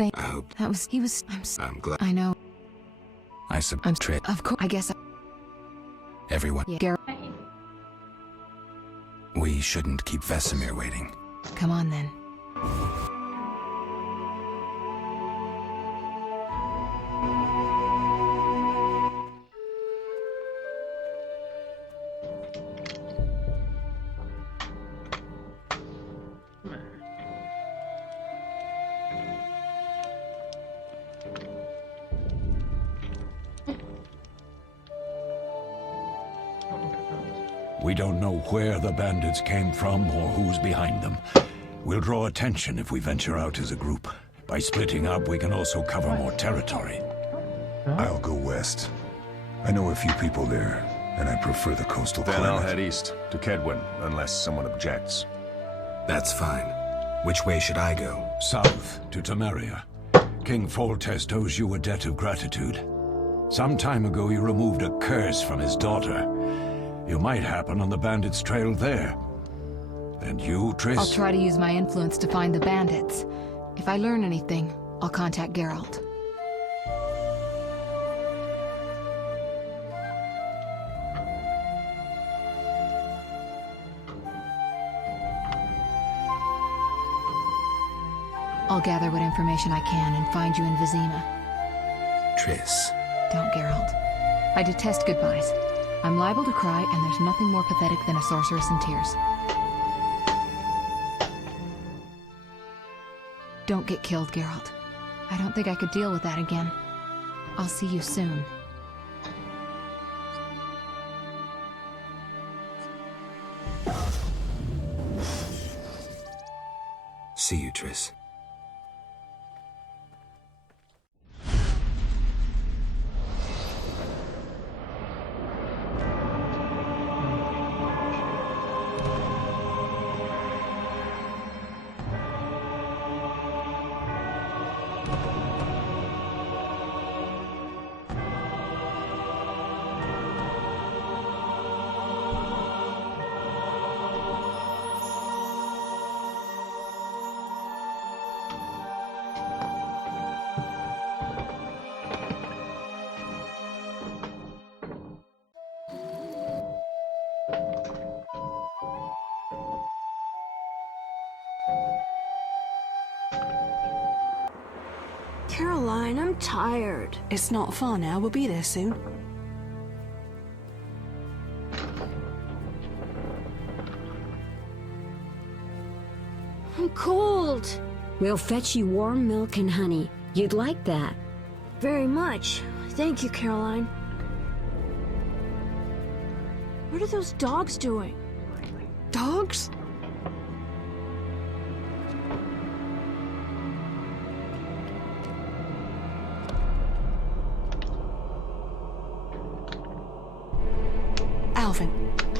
I hope. I'm glad. I know. I subtract. Of course. I guess. Everyone. Yeah, Geralt. We shouldn't keep Vesemir waiting. Come on then. We don't know where the bandits came from or who's behind them. We'll draw attention if we venture out as a group. By splitting up, we can also cover more territory. I'll go west. I know a few people there, and I prefer the coastal Then climate. I'll head east, to Kedwin, unless someone objects. That's fine. Which way should I go? South, to Temeria. King Foltest owes you a debt of gratitude. Some time ago, you removed a curse from his daughter. You might happen on the bandits' trail there. And you, Triss? I'll try to use my influence to find the bandits. If I learn anything, I'll contact Geralt. I'll gather what information I can and find you in Vizima. Triss. Don't, Geralt. I detest goodbyes. I'm liable to cry, and there's nothing more pathetic than a sorceress in tears. Don't get killed, Geralt. I don't think I could deal with that again. I'll see you soon. See you, Triss. Caroline, I'm tired. It's not far now. We'll be there soon. I'm cold. We'll fetch you warm milk and honey. You'd like that. Very much. Thank you, Caroline. What are those dogs doing? Dogs? Alvin,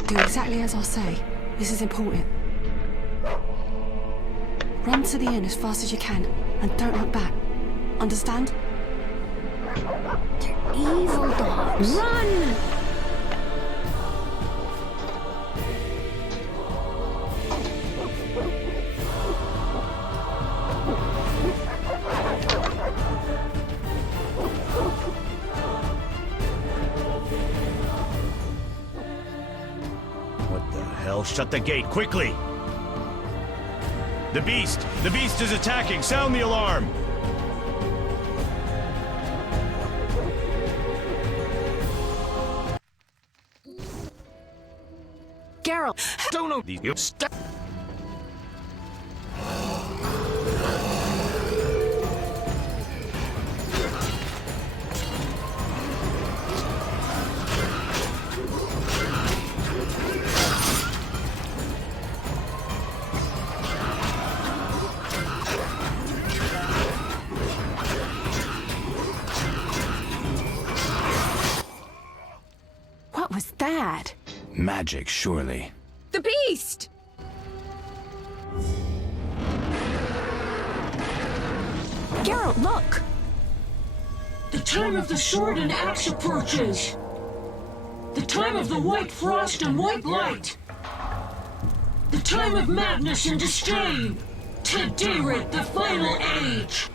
do exactly as I say. This is important. Run to the inn as fast as you can, and don't look back. Understand? They're evil dogs. Run! What the hell? Shut the gate, quickly! The beast! The beast is attacking! Sound the alarm! Geralt! Don't know these. Stop! What was that? Magic, surely. The beast! Geralt, look! The time of the sword and axe approaches. The time of the white frost and white light. The time of madness and disdain. To Dayrith, the final age.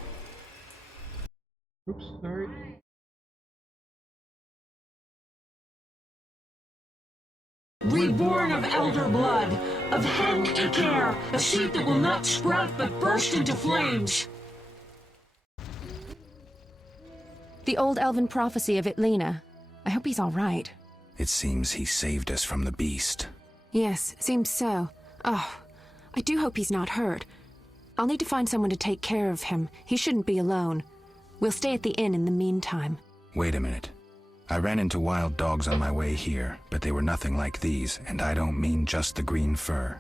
Oops, sorry. Reborn of elder blood, of Hen Iker, a seed that will not sprout but burst into flames. The old elven prophecy of Itlena. I hope he's all right. It seems he saved us from the beast. Yes, seems so. Oh, I do hope he's not hurt. I'll need to find someone to take care of him. He shouldn't be alone. We'll stay at the inn in the meantime. Wait a minute. I ran into wild dogs on my way here, but they were nothing like these, and I don't mean just the green fur.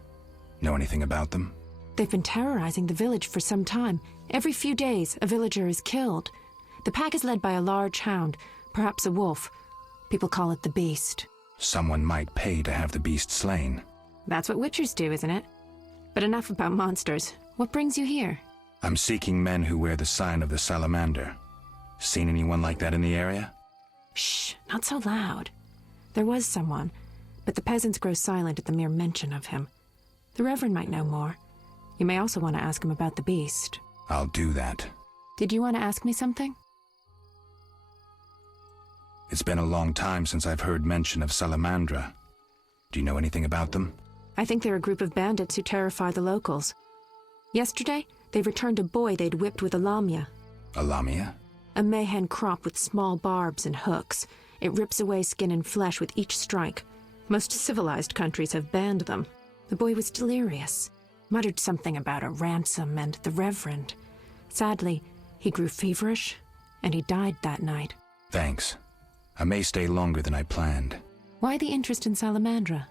Know anything about them? They've been terrorizing the village for some time. Every few days, a villager is killed. The pack is led by a large hound, perhaps a wolf. People call it the Beast. Someone might pay to have the beast slain. That's what Witchers do, isn't it? But enough about monsters. What brings you here? I'm seeking men who wear the sign of the salamander. Seen anyone like that in the area? Shh, not so loud. There was someone, but the peasants grow silent at the mere mention of him. The Reverend might know more. You may also want to ask him about the beast. I'll do that. Did you want to ask me something? It's been a long time since I've heard mention of Salamandra. Do you know anything about them? I think they're a group of bandits who terrify the locals. Yesterday, they returned a boy they'd whipped with a lamia. A lamia? A mayhen crop with small barbs and hooks. It rips away skin and flesh with each strike. Most civilized countries have banned them. The boy was delirious. Muttered something about a ransom and the Reverend. Sadly, he grew feverish, and he died that night. Thanks. I may stay longer than I planned. Why the interest in Salamandra?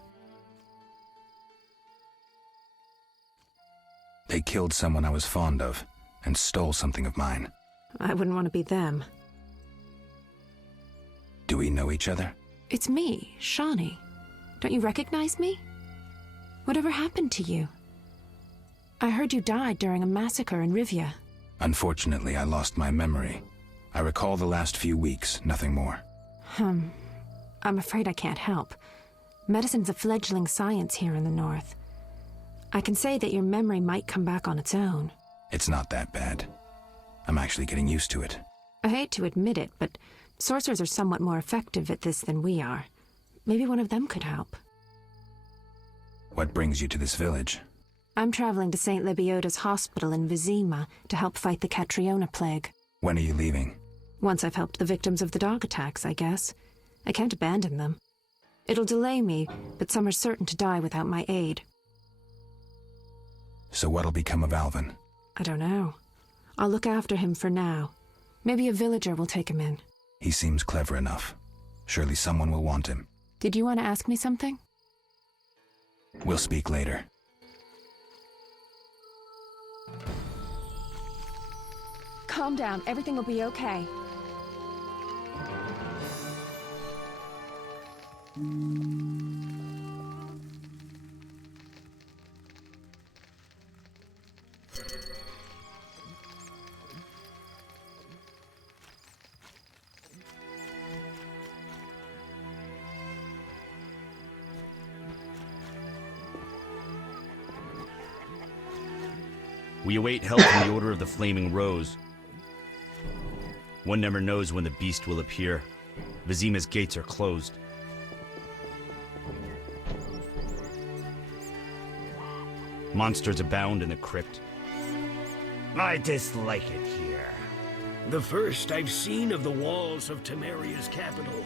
They killed someone I was fond of, and stole something of mine. I wouldn't want to be them. Do we know each other? It's me, Shawnee. Don't you recognize me? Whatever happened to you? I heard you died during a massacre in Rivia. Unfortunately, I lost my memory. I recall the last few weeks, nothing more. I'm afraid I can't help. Medicine's a fledgling science here in the north. I can say that your memory might come back on its own. It's not that bad. I'm actually getting used to it. I hate to admit it, but sorcerers are somewhat more effective at this than we are. Maybe one of them could help. What brings you to this village? I'm traveling to St. Lebioda's hospital in Vizima to help fight the Catriona plague. When are you leaving? Once I've helped the victims of the dog attacks, I guess. I can't abandon them. It'll delay me, but some are certain to die without my aid. So what'll become of Alvin? I don't know. I'll look after him for now. Maybe a villager will take him in. He seems clever enough. Surely someone will want him. Did you want to ask me something? We'll speak later. Calm down. Everything will be okay. We await help from the Order of the Flaming Rose. One never knows when the beast will appear. Vizima's gates are closed. Monsters abound in the crypt. I dislike it here. The first I've seen of the walls of Temeria's capital.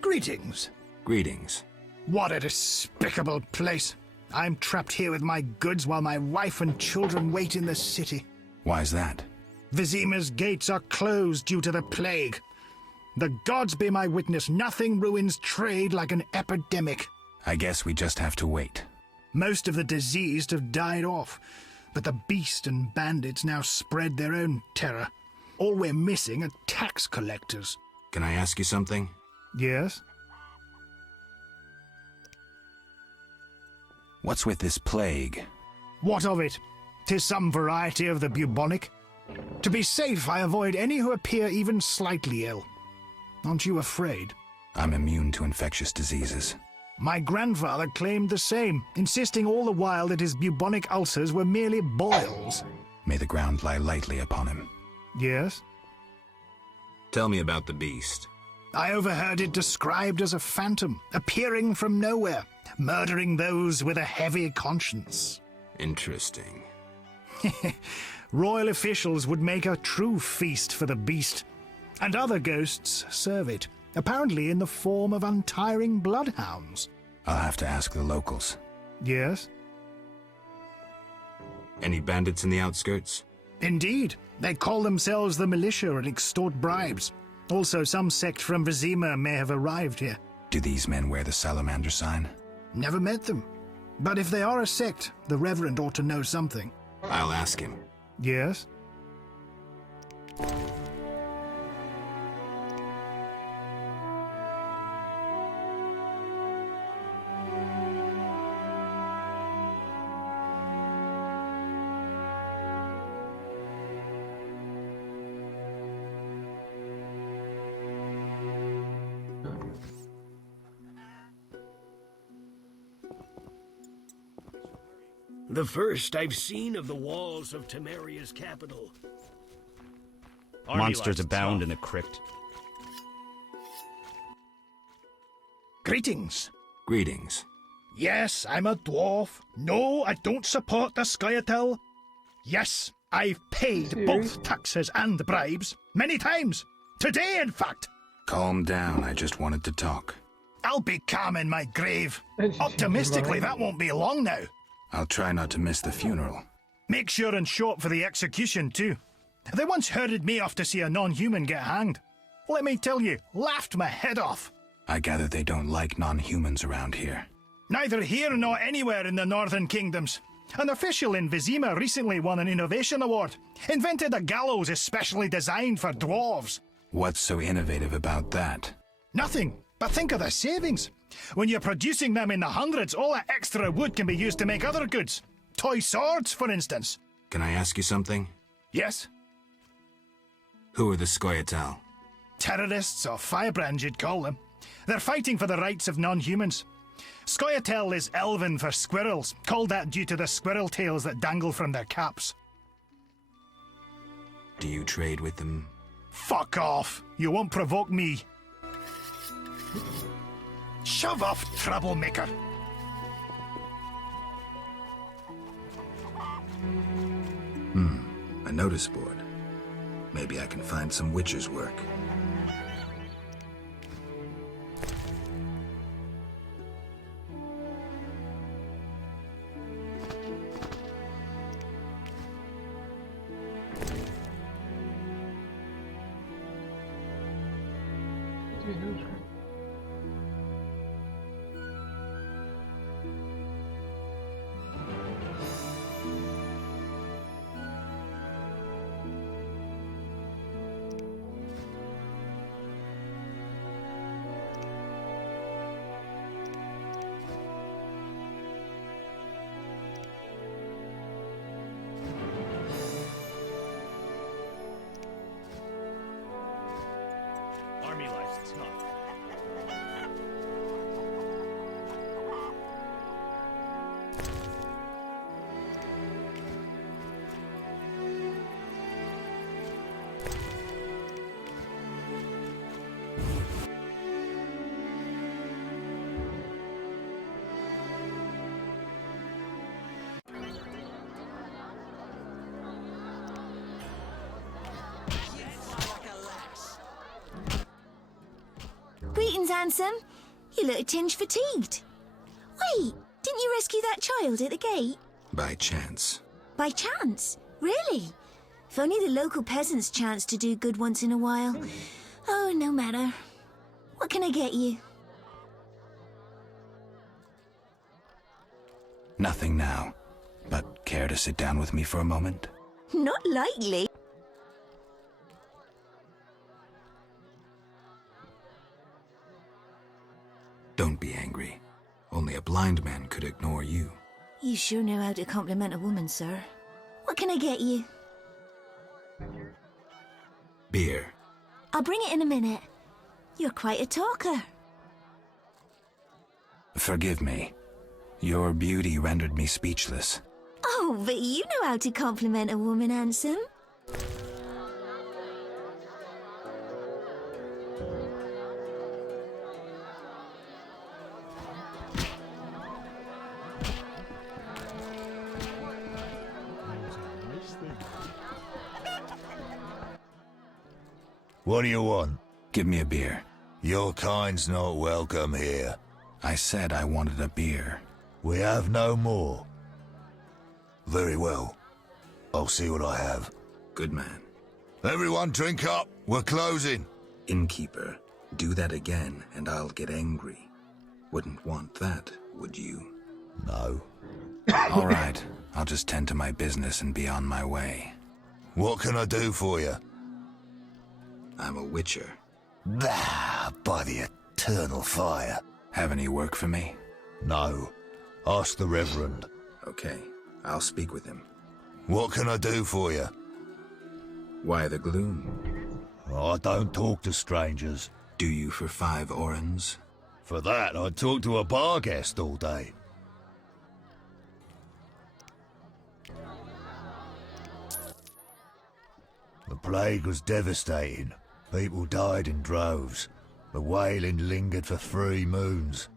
Greetings. Greetings. What a despicable place. I'm trapped here with my goods while my wife and children wait in the city. Why's that? Vizima's gates are closed due to the plague. The gods be my witness, nothing ruins trade like an epidemic. I guess we just have to wait. Most of the diseased have died off, but the beast and bandits now spread their own terror. All we're missing are tax collectors. Can I ask you something? Yes? What's with this plague? What of it? 'Tis some variety of the bubonic. To be safe, I avoid any who appear even slightly ill. Aren't you afraid? I'm immune to infectious diseases. My grandfather claimed the same, insisting all the while that his bubonic ulcers were merely boils. May the ground lie lightly upon him. Yes? Tell me about the beast. I overheard it described as a phantom, appearing from nowhere, murdering those with a heavy conscience. Interesting. Royal officials would make a true feast for the beast, and other ghosts serve it, apparently in the form of untiring bloodhounds. I'll have to ask the locals. Yes? Any bandits in the outskirts? Indeed. They call themselves the militia and extort bribes. Also, some sect from Vizima may have arrived here. Do these men wear the salamander sign? Never met them. But if they are a sect, the Reverend ought to know something. I'll ask him. Yes? The first I've seen of the walls of Temeria's capital. Monsters abound in the crypt. Greetings. Greetings. Yes, I'm a dwarf. No, I don't support the Scoia'tael. Yes, I've paid both taxes and bribes. Many times. Today, in fact. Calm down, I just wanted to talk. I'll be calm in my grave. Optimistically, that won't be long now. I'll try not to miss the funeral. Make sure and show up for the execution, too. They once herded me off to see a non-human get hanged. Let me tell you, laughed my head off. I gather they don't like non-humans around here. Neither here nor anywhere in the Northern Kingdoms. An official in Vizima recently won an innovation award. Invented a gallows especially designed for dwarves. What's so innovative about that? Nothing, but think of the savings. When you're producing them in the hundreds, all that extra wood can be used to make other goods. Toy swords, for instance. Can I ask you something? Yes? Who are the Scoia'tael? Terrorists, or firebrands you'd call them. They're fighting for the rights of non-humans. Scoia'tael is Elven for squirrels, called that due to the squirrel tails that dangle from their caps. Do you trade with them? Fuck off! You won't provoke me. Shove off, troublemaker! A notice board. Maybe I can find some Witcher's work. Army life's tough. Greetings, handsome. You look a tinge fatigued. Wait, didn't you rescue that child at the gate? By chance. By chance? Really? If only the local peasants chanced to do good once in a while. Oh, no matter. What can I get you? Nothing now. But care to sit down with me for a moment? Not likely. Don't be angry. Only a blind man could ignore you. You sure know how to compliment a woman, sir. What can I get you? Beer. I'll bring it in a minute. You're quite a talker. Forgive me. Your beauty rendered me speechless. Oh, but you know how to compliment a woman, handsome. What do you want? Give me a beer. Your kind's not welcome here. I said I wanted a beer. We have no more. Very well. I'll see what I have. Good man. Everyone drink up. We're closing. Innkeeper, do that again and I'll get angry. Wouldn't want that, would you? No. All right. I'll just tend to my business and be on my way. What can I do for you? I'm a witcher. By the eternal fire. Have any work for me? No. Ask the Reverend. Okay, I'll speak with him. What can I do for you? Why the gloom? I don't talk to strangers. Do you for 5 orens? For that, I'd talk to a bar guest all day. The plague was devastating. People died in droves. The wailing lingered for 3 moons.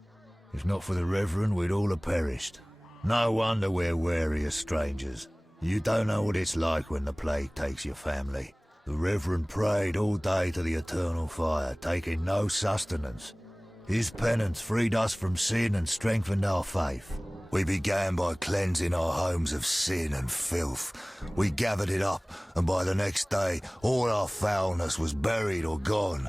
If not for the Reverend, we'd all have perished. No wonder we're wary of strangers. You don't know what it's like when the plague takes your family. The Reverend prayed all day to the eternal fire, taking no sustenance. His penance freed us from sin and strengthened our faith. We began by cleansing our homes of sin and filth. We gathered it up, and by the next day, all our foulness was buried or gone.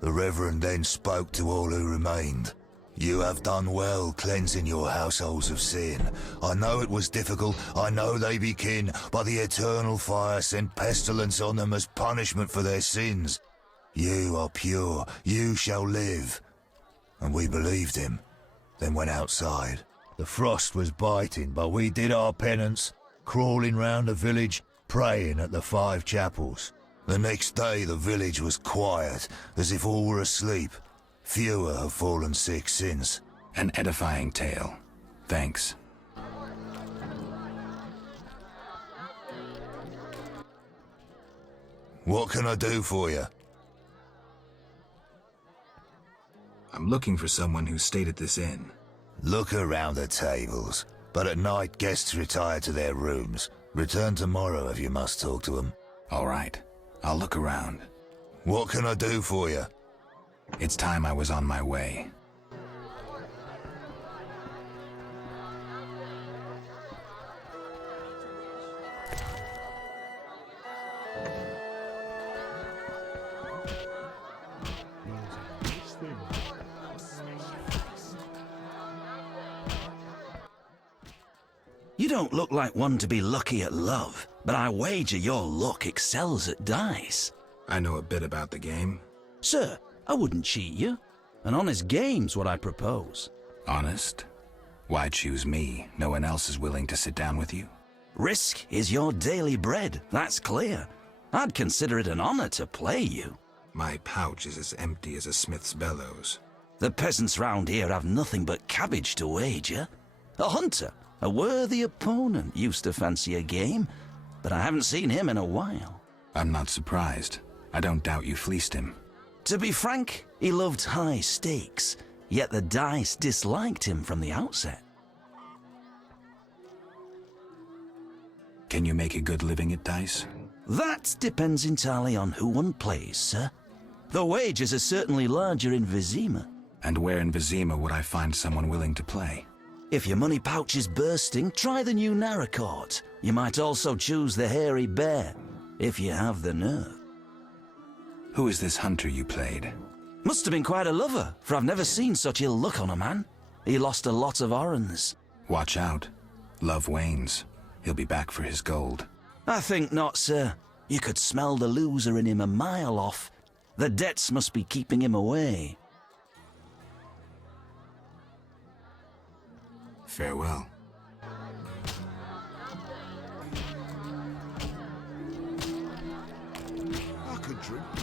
The Reverend then spoke to all who remained. You have done well cleansing your households of sin. I know it was difficult, I know they be kin, but the eternal fire sent pestilence on them as punishment for their sins. You are pure, you shall live. And we believed him, then went outside. The frost was biting, but we did our penance, crawling round the village, praying at the 5 chapels. The next day the village was quiet, as if all were asleep. Fewer have fallen sick since. An edifying tale. Thanks. What can I do for you? I'm looking for someone who stayed at this inn. Look around the tables, but at night guests retire to their rooms. Return tomorrow if you must talk to them. All right, I'll look around. What can I do for you? It's time I was on my way. You don't look like one to be lucky at love, but I wager your luck excels at dice. I know a bit about the game. Sir, I wouldn't cheat you. An honest game's what I propose. Honest? Why choose me? No one else is willing to sit down with you? Risk is your daily bread, that's clear. I'd consider it an honor to play you. My pouch is as empty as a smith's bellows. The peasants round here have nothing but cabbage to wager. A hunter, a worthy opponent, used to fancy a game, but I haven't seen him in a while. I'm not surprised. I don't doubt you fleeced him. To be frank, he loved high stakes, yet the dice disliked him from the outset. Can you make a good living at dice? That depends entirely on who one plays, sir. The wages are certainly larger in Vizima. And where in Vizima would I find someone willing to play? If your money pouch is bursting, try the new Narracourt. You might also choose the Hairy Bear, if you have the nerve. Who is this hunter you played? Must have been quite a lover, for I've never seen such ill luck on a man. He lost a lot of orens. Watch out. Love wanes. He'll be back for his gold. I think not, sir. You could smell the loser in him a mile off. The debts must be keeping him away. Farewell. I could drink.